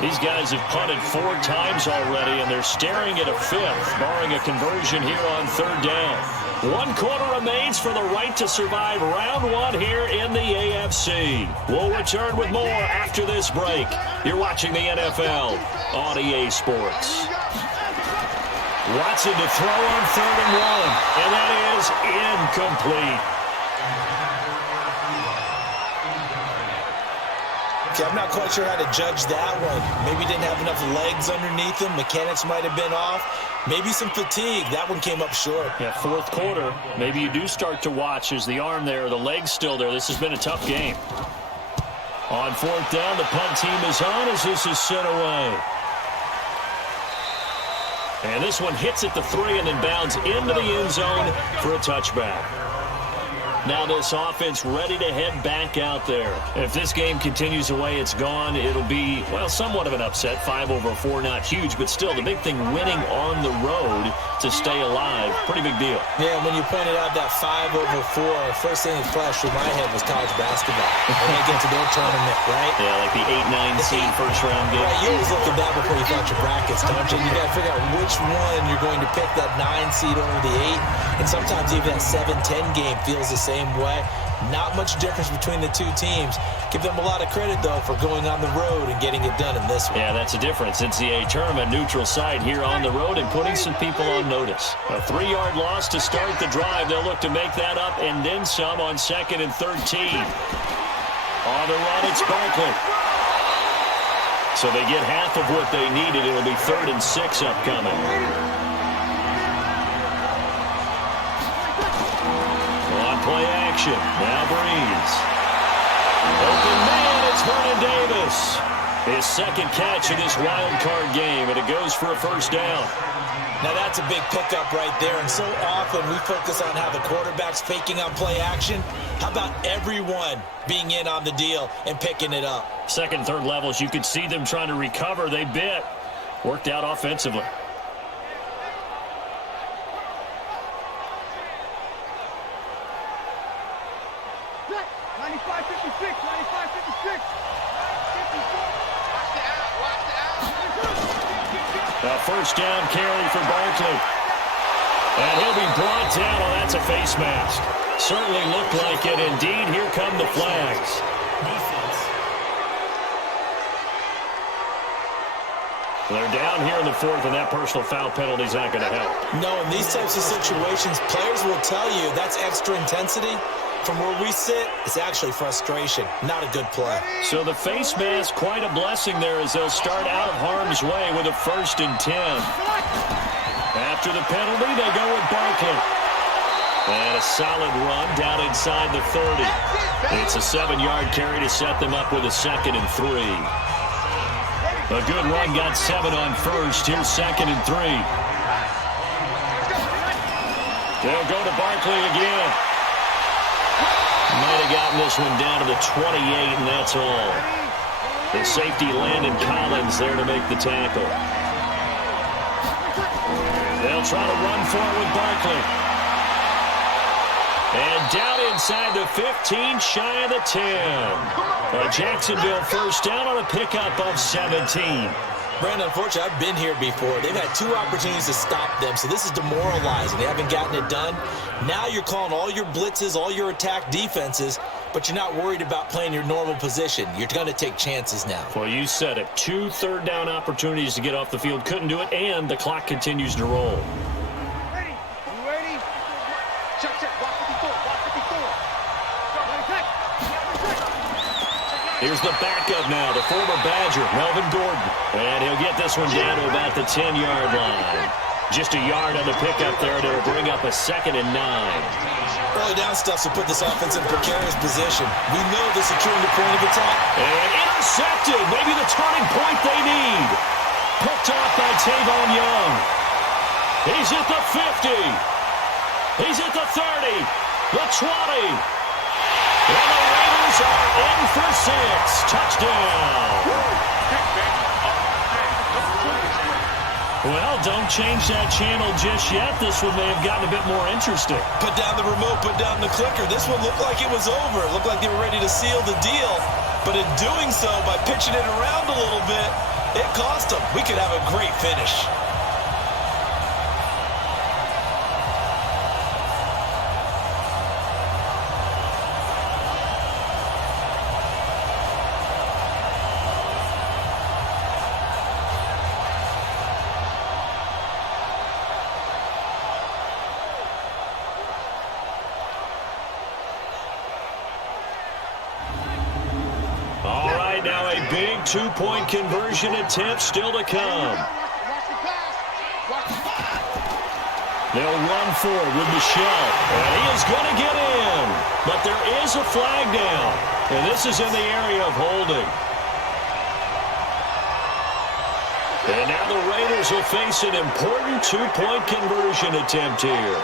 These guys have punted 4 times already, and they're staring at a 5th, barring a conversion here on 3rd down. 1 quarter remains for the right to survive round 1 here in the AFC. We'll return with more after this break. You're watching the NFL on EA Sports. Watson to throw on 3rd and 1, and that is incomplete. Okay, I'm not quite sure how to judge that one. Maybe didn't have enough legs underneath him. Mechanics might have been off. Maybe some fatigue. That one came up short. Yeah, 4th quarter. Maybe you do start to watch as the arm there, the leg's still there. This has been a tough game. On 4th down, the punt team is on as this is sent away. And this one hits at the 3 and then bounds into the end zone for a touchback. Now this offense ready to head back out there. If this game continues the way it's gone, it'll be, well, somewhat of an upset. 5-4, not huge, but still the big thing, winning on the road to stay alive. Pretty big deal. Yeah, when you pointed out that 5-4, first thing that flashed through my head was college basketball. When they get to their tournament, right? Yeah, like the 8-9 seed first round game. Right, you always look at that before you thought your brackets, don't you? You got to figure out which one you're going to pick, that 9 seed over the 8. And sometimes even that 7-10 game feels the same way. Not much difference between the two teams. Give them a lot of credit, though, for going on the road and getting it done in this one. Yeah, that's a difference. NCAA tournament neutral site here on the road and putting some people on notice. A 3-yard loss to start the drive. They'll look to make that up and then some on 2nd and 13. On the run, it's Barkley. So they get half of what they needed. It'll be 3rd and 6 upcoming. action. Now Breeze. Open man, it's Vernon Davis. His second catch in this wild card game, and it goes for a first down. Now that's a big pickup right there, and so often we focus on how the quarterback's faking on play action. How about everyone being in on the deal and picking it up? Second, third levels, you could see them trying to recover. They bit. Worked out offensively. A first down carry for Barkley. And he'll be brought down. Oh, that's a face mask. Certainly looked like it. Indeed, here come the flags. They're down here in the fourth, and that personal foul penalty is not going to help. No, in these types of situations, players will tell you that's extra intensity. From where we sit, it's actually frustration. Not a good play. So the face mask, quite a blessing there as they'll start out of harm's way with a 1st and 10. After the penalty, they go with Barkley. And a solid run down inside the 30. It's a 7-yard carry to set them up with a 2nd and 3. A good run got 7 on first. Here's 2nd and 3. They'll go to Barkley again. Might have gotten this one down to the 28, and that's all. The safety, Landon Collins, there to make the tackle. They'll try to run for it with Barkley. And down inside the 15, shy of the 10. A Jacksonville first down on a pickup of 17. Brandon, unfortunately, I've been here before. They've had 2 opportunities to stop them, so this is demoralizing. They haven't gotten it done. Now you're calling all your blitzes, all your attack defenses, but you're not worried about playing your normal position. You're going to take chances now. Well, you said it. 2 third-down opportunities to get off the field. Couldn't do it, and the clock continues to roll. Ready? You ready? Check, check. Block 54. Block 54. Here's the backup now, the former Badger, Melvin Gordon. And he'll get this one down to about the 10-yard line. Just a yard on the pickup there to bring up a 2nd and 9. Early down stuff to put this offense in a precarious position. We know they're securing the point of attack. And intercepted, maybe the turning point they need. Picked off by Tavon Young. He's at the 50. He's at the 30, the 20. And the Raiders are in for 6. Touchdown. Well, don't change that channel just yet. This one may have gotten a bit more interesting. Put down the remote, put down the clicker. This one looked like it was over. It looked like they were ready to seal the deal. But in doing so, by pitching it around a little bit, it cost them. We could have a great finish. Big 2-point conversion attempt still to come. They'll run for it with Michel. And he is going to get in. But there is a flag down. And this is in the area of holding. And now the Raiders will face an important 2-point conversion attempt here.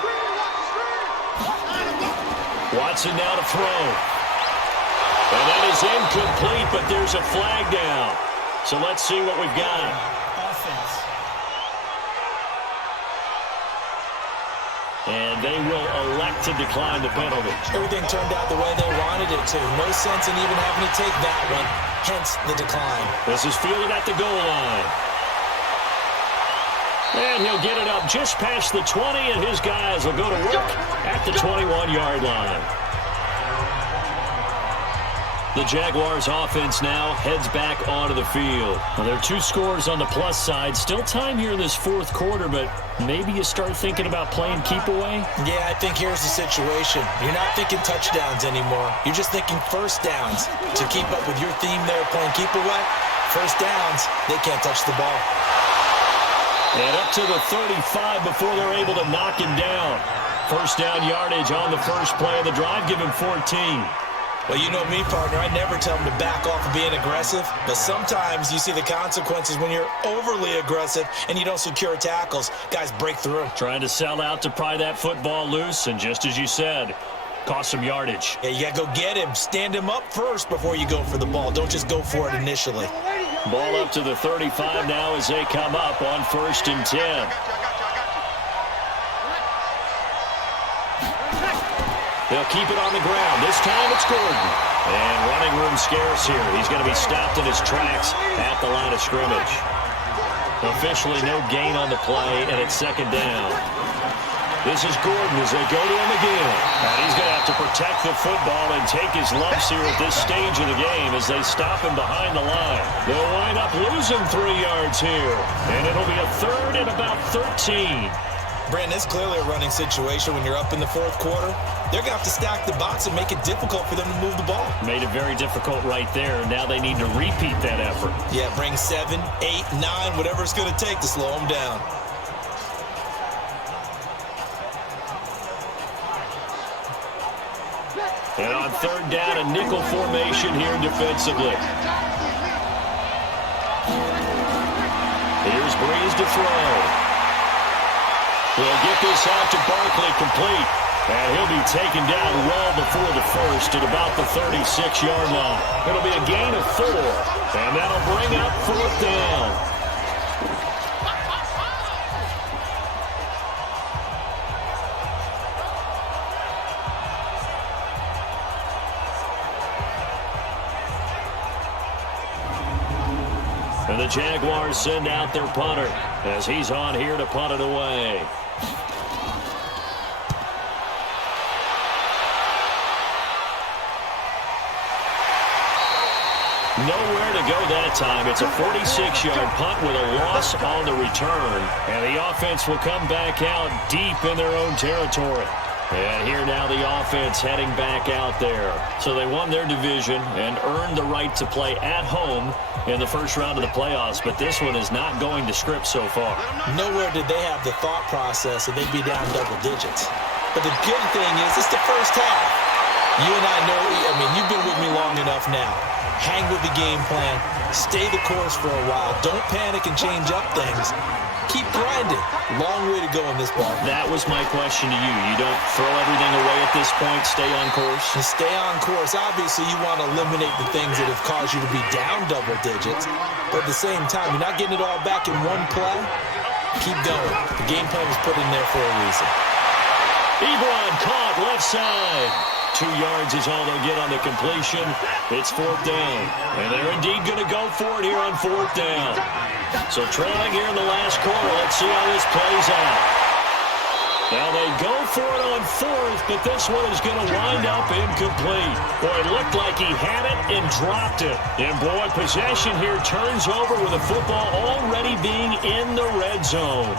Watson now to throw. And that is incomplete, but there's a flag down. So let's see what we've got. Offense. And they will elect to decline the penalty. Everything turned out the way they wanted it to. No sense in even having to take that one, hence the decline. This is fielded at the goal line. And he'll get it up just past the 20, and his guys will go to work at the 21-yard line. The Jaguars offense now heads back onto the field. Well, there are 2 scores on the plus side. Still time here in this 4th quarter, but maybe you start thinking about playing keep away? Yeah, I think here's the situation. You're not thinking touchdowns anymore. You're just thinking first downs. To keep up with your theme there playing keep away, first downs, they can't touch the ball. And up to the 35 before they're able to knock him down. First down yardage on the first play of the drive. Give him 14. Well, you know me, partner. I never tell them to back off of being aggressive, but sometimes you see the consequences when you're overly aggressive and you don't secure tackles. Guys break through. Trying to sell out to pry that football loose, and just as you said, cost some yardage. Yeah, you got to go get him. Stand him up first before you go for the ball. Don't just go for it initially. Ball up to the 35 now as they come up on 1st and 10. They'll keep it on the ground. This time it's Gordon. And running room scarce here. He's going to be stopped in his tracks at the line of scrimmage. Officially no gain on the play, and it's 2nd down. This is Gordon as they go to him again. And he's going to have to protect the football and take his lumps here at this stage of the game as they stop him behind the line. They'll wind up losing 3 yards here. And it'll be a 3rd and about 13. Brandon, it's clearly a running situation when you're up in the 4th quarter. They're going to have to stack the box and make it difficult for them to move the ball. Made it very difficult right there. Now they need to repeat that effort. Yeah, bring 7, 8, 9, whatever it's going to take to slow them down. And on 3rd down, a nickel formation here defensively. Here's Breeze to throw. We'll get this out to Barkley complete. And he'll be taken down well before the first at about the 36-yard line. It'll be a gain of 4. And that'll bring up 4th down. And the Jaguars send out their punter as he's on here to punt it away. Nowhere to go that time. It's a 46-yard punt with a loss on the return. And the offense will come back out deep in their own territory. And here now the offense heading back out there. So they won their division and earned the right to play at home in the first round of the playoffs. But this one is not going to script so far. Nowhere did they have the thought process that they'd be down double digits. But the good thing is it's the first half. You and I know, you've been with me long enough now. Hang with the game plan. Stay the course for a while. Don't panic and change up things. Keep grinding. Long way to go in this ball. That was my question to you. You don't throw everything away at this point. Stay on course. And stay on course. Obviously, you want to eliminate the things that have caused you to be down double digits. But at the same time, you're not getting it all back in one play. Keep going. The game plan was put in there for a reason. Ebron caught left side. 2 yards is all they'll get on the completion. It's 4th down. And they're indeed going to go for it here on 4th down. So trailing here in the last quarter. Let's see how this plays out. Now they go for it on 4th, but this one is going to wind up incomplete. Boy, it looked like he had it and dropped it. And boy, possession here turns over with the football already being in the red zone.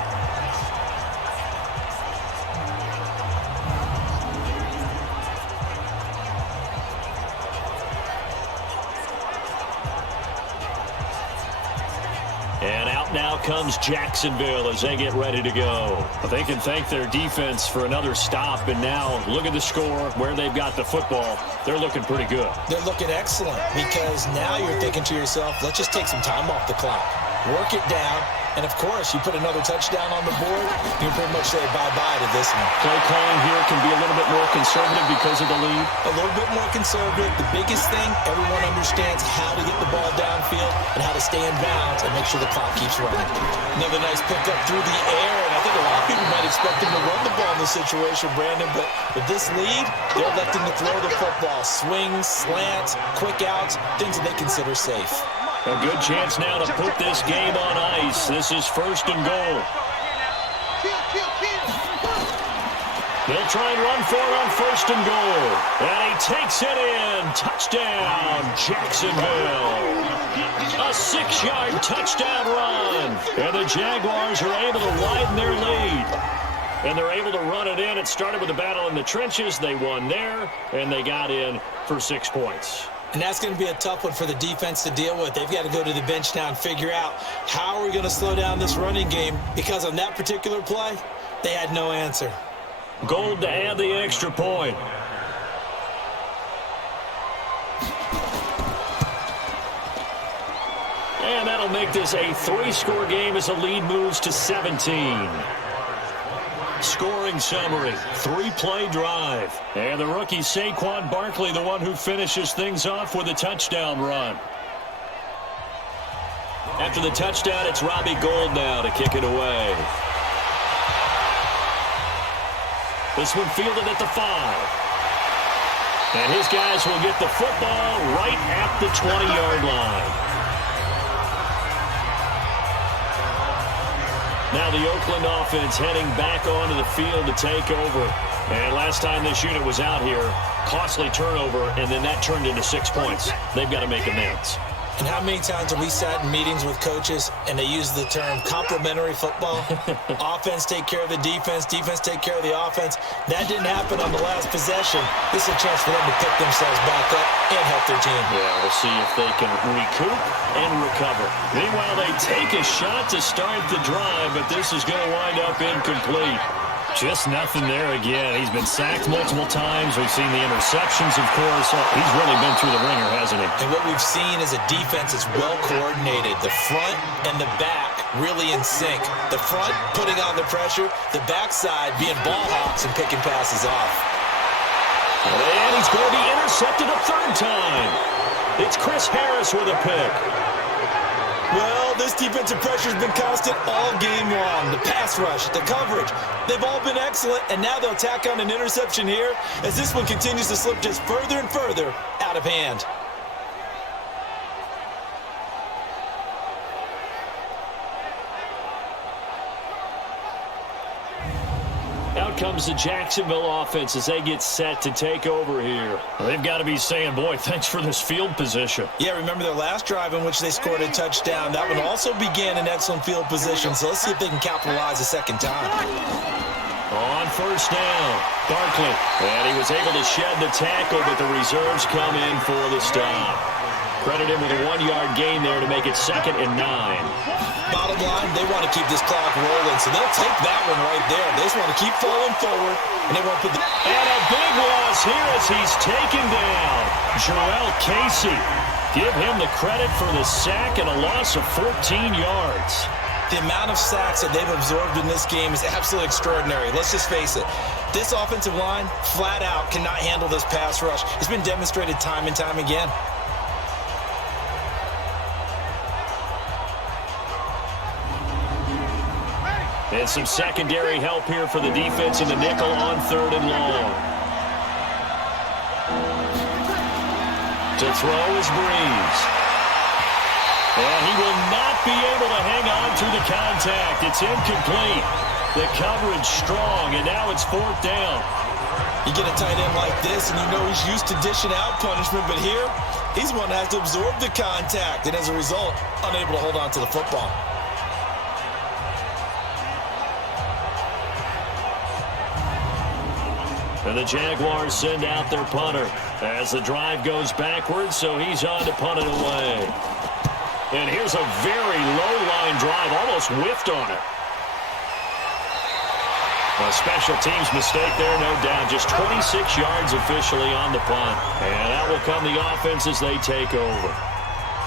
And out now comes Jacksonville as they get ready to go. They can thank their defense for another stop. And now look at the score, where they've got the football. They're looking pretty good. They're looking excellent because now you're thinking to yourself, let's just take some time off the clock. Work it down. And, of course, you put another touchdown on the board, you can pretty much say bye-bye to this one. Play calling here can be a little bit more conservative because of the lead. A little bit more conservative. The biggest thing, everyone understands how to get the ball downfield and how to stay in bounds and make sure the clock keeps running. Another nice pickup through the air, and I think a lot of people might expect them to run the ball in this situation, Brandon, but with this lead, they're electing to throw the football. Swings, slants, quick outs, things that they consider safe. A good chance now to put this game on ice. This is 1st and goal. They'll try and run for it on 1st and goal. And he takes it in. Touchdown, Jacksonville. A 6-yard touchdown run. And the Jaguars are able to widen their lead. And they're able to run it in. It started with a battle in the trenches. They won there, and they got in for 6 points. And that's going to be a tough one for the defense to deal with. They've got to go to the bench now and figure out how are we going to slow down this running game, because on that particular play, they had no answer. Gold to add the extra point. And that'll make this a 3-score game as the lead moves to 17. Scoring summary, 3-play drive. And the rookie Saquon Barkley, the one who finishes things off with a touchdown run. After the touchdown, it's Robbie Gould now to kick it away. This one fielded at the 5. And his guys will get the football right at the 20-yard line. Now the Oakland offense heading back onto the field to take over. And last time this unit was out here, costly turnover, and then that turned into 6 points. They've got to make amends. And how many times have we sat in meetings with coaches and they use the term complementary football? Offense take care of the defense, defense take care of the offense. That didn't happen on the last possession. This is a chance for them to pick themselves back up and help their team. Yeah, we'll see if they can recoup and recover. Meanwhile, they take a shot to start the drive, but this is going to wind up incomplete. Just nothing there again. He's been sacked multiple times. We've seen the interceptions, of course. He's really been through the ringer, hasn't he? And what we've seen is a defense that's well coordinated. The front and the back really in sync. The front putting on the pressure, the backside being ball hawks and picking passes off. And he's going to be intercepted a 3rd time. It's Chris Harris with a pick. Well, this defensive pressure has been constant all game long. The pass rush, the coverage, they've all been excellent, and now they'll tack on an interception here as this one continues to slip just further and further out of hand. Out comes the Jacksonville offense as they get set to take over here. They've got to be saying, boy, thanks for this field position. Yeah, remember their last drive in which they scored a touchdown. That one also began in excellent field position, so let's see if they can capitalize a second time. On 1st down, Barkley. And he was able to shed the tackle, but the reserves come in for the stop. Credit him with a 1-yard gain there to make it 2nd and 9. Bottom line, they want to keep this clock rolling, so they'll take that one right there. They just want to keep falling forward, and they won't put the... And a big loss here as he's taken down. Jarrell Casey. Give him the credit for the sack and a loss of 14 yards. The amount of sacks that they've absorbed in this game is absolutely extraordinary. Let's just face it. This offensive line, flat out, cannot handle this pass rush. It's been demonstrated time and time again. And some secondary help here for the defense in the nickel on 3rd and long. To throw is Breeze. And he will not be able to hang on to the contact. It's incomplete. The coverage strong, and now it's 4th down. You get a tight end like this, and you know he's used to dishing out punishment, but here, he's one that has to absorb the contact, and as a result, unable to hold on to the football. And the Jaguars send out their punter as the drive goes backwards, so he's on to punt it away. And here's a very low-line drive, almost whiffed on it. A special teams mistake there, no doubt. Just 26 yards officially on the punt. And that will come the offense as they take over.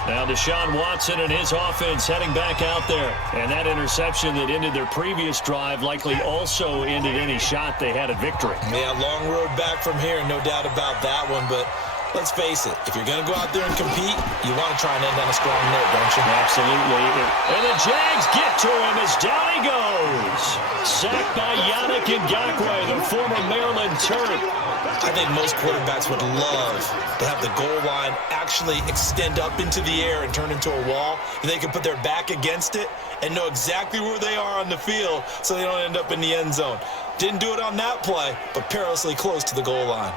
Now Deshaun Watson and his offense heading back out there. And that interception that ended their previous drive likely also ended any shot they had at victory. Yeah, long road back from here, no doubt about that one. But let's face it, if you're going to go out there and compete, you want to try and end on a strong note, don't you? Absolutely. And the Jags get to him as down he goes. Sacked by Yannick Ngakoue, the former Maryland Terp. I think most quarterbacks would love to have the goal line actually extend up into the air and turn into a wall, and they can put their back against it and know exactly where they are on the field so they don't end up in the end zone. Didn't do it on that play, but perilously close to the goal line.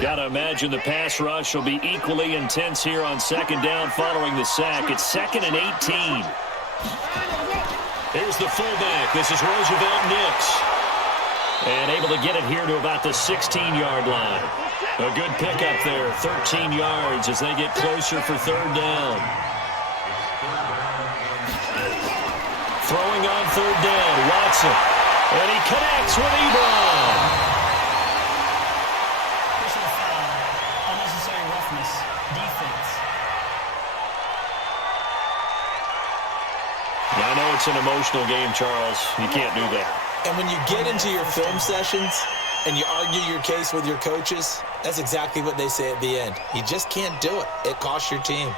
Got to imagine the pass rush will be equally intense here on 2nd down following the sack. It's 2nd and 18. Here's the fullback. This is Roosevelt Nix. And able to get it here to about the 16-yard line. A good pickup there, 13 yards as they get closer for 3rd down. throwing on third down. Watson. And he connects with Ebron. Personal foul. Unnecessary roughness. Defense. I know it's an emotional game, Charles. You can't do that. And when you get into your film sessions and you argue your case with your coaches, that's exactly what they say at the end. You just can't do it. It costs your team.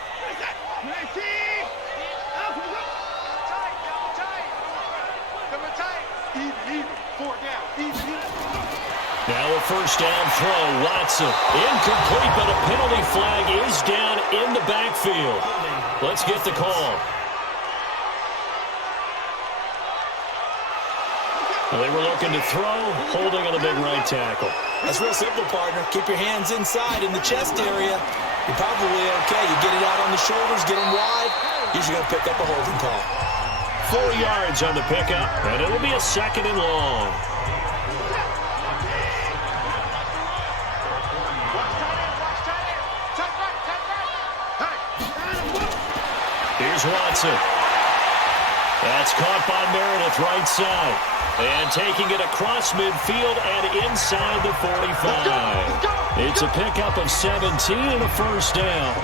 Now a first down throw. Watson. Incomplete, but a penalty flag is down in the backfield. Let's get the call. They were looking to throw, holding on the big right tackle. That's real simple, partner. Keep your hands inside in the chest area. You're probably okay. You get it out on the shoulders, get them wide. Usually going to pick up a holding call. 4 yards on the pickup, and it'll be a second and long. Here's Watson. That's caught by Meredith, right side. And taking it across midfield and inside the 45. It's a pickup of 17 and a first down.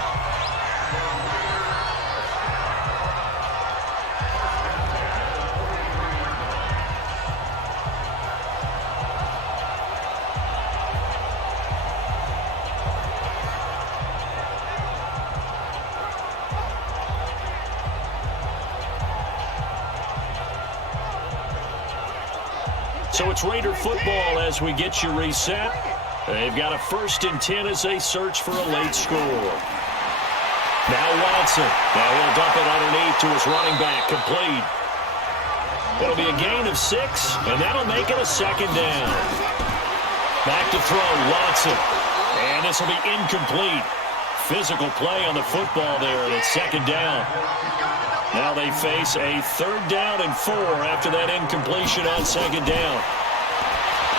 So it's Raider football as we get you reset. They've got a 1st and 10 as they search for a late score. Now Watson. Now he'll dump it underneath to his running back. Complete. It'll be a gain of 6, and that'll make it a second down. Back to throw, Watson. And this will be incomplete. Physical play on the football there, and it's second down. Now they face a 3rd down and 4 after that incompletion on second down.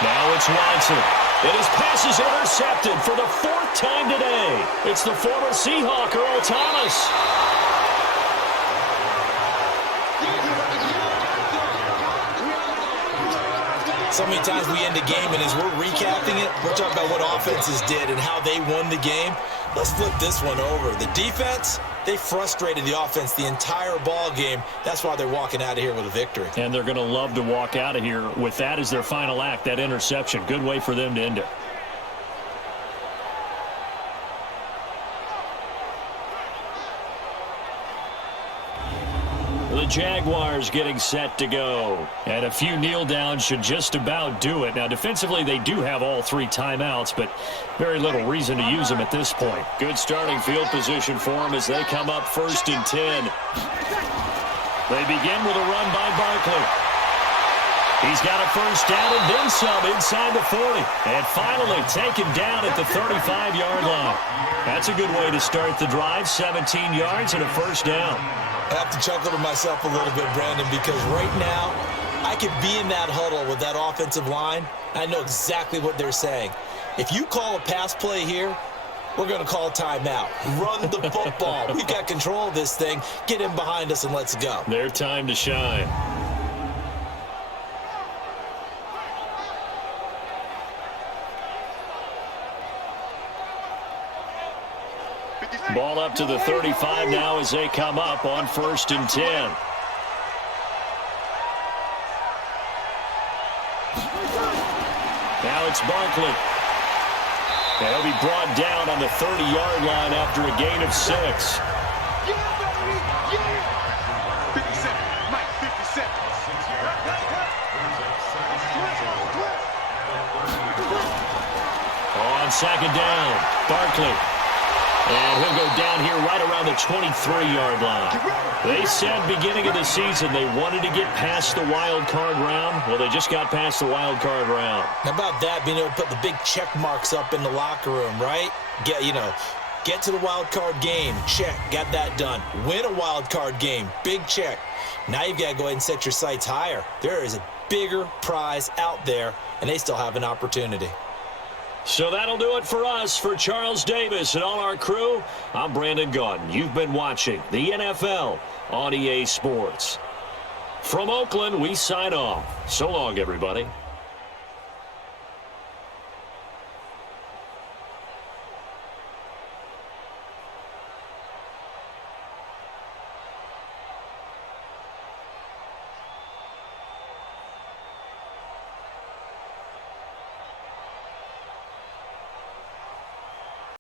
Now it's Watson. And his pass is intercepted for the 4th time today. It's the former Seahawk, Earl Thomas. So many times we end a game, and as we're recapping it, we're talking about what offenses did and how they won the game. Let's flip this one over. The defense, they frustrated the offense the entire ball game. That's why they're walking out of here with a victory. And they're going to love to walk out of here with that as their final act, that interception. Good way for them to end it. The Jaguars getting set to go. And a few kneel downs should just about do it. Now, defensively, they do have all 3 timeouts, but very little reason to use them at this point. Good starting field position for them as they come up 1st and 10. They begin with a run by Barkley. He's got a first down and then some inside the 40. And finally taken down at the 35-yard line. That's a good way to start the drive. 17 yards and a first down. I have to chuckle to myself a little bit, Brandon, because right now I could be in that huddle with that offensive line. I know exactly what they're saying. If you call a pass play here, we're going to call a timeout. Run the football. We've got control of this thing. Get in behind us and let's go. Their time to shine. Ball up to the 35 now as they come up on 1st and 10. Now it's Barkley. And he'll be brought down on the 30-yard line after a gain of 6. Yeah, baby! Yeah! 57. Mike, 57. On second down, Barkley. And he'll go down here right around the 23-yard line. They said beginning of the season they wanted to get past the wild card round. Well, they just got past the wild card round. How about that, being able to put the big check marks up in the locker room, right? Get to the wild card game, check, got that done. Win a wild card game, big check. Now you've got to go ahead and set your sights higher. There is a bigger prize out there, and they still have an opportunity. So that'll do it for us. For Charles Davis and all our crew, I'm Brandon Gaudin. You've been watching the NFL on EA Sports. From Oakland, we sign off. So long, everybody.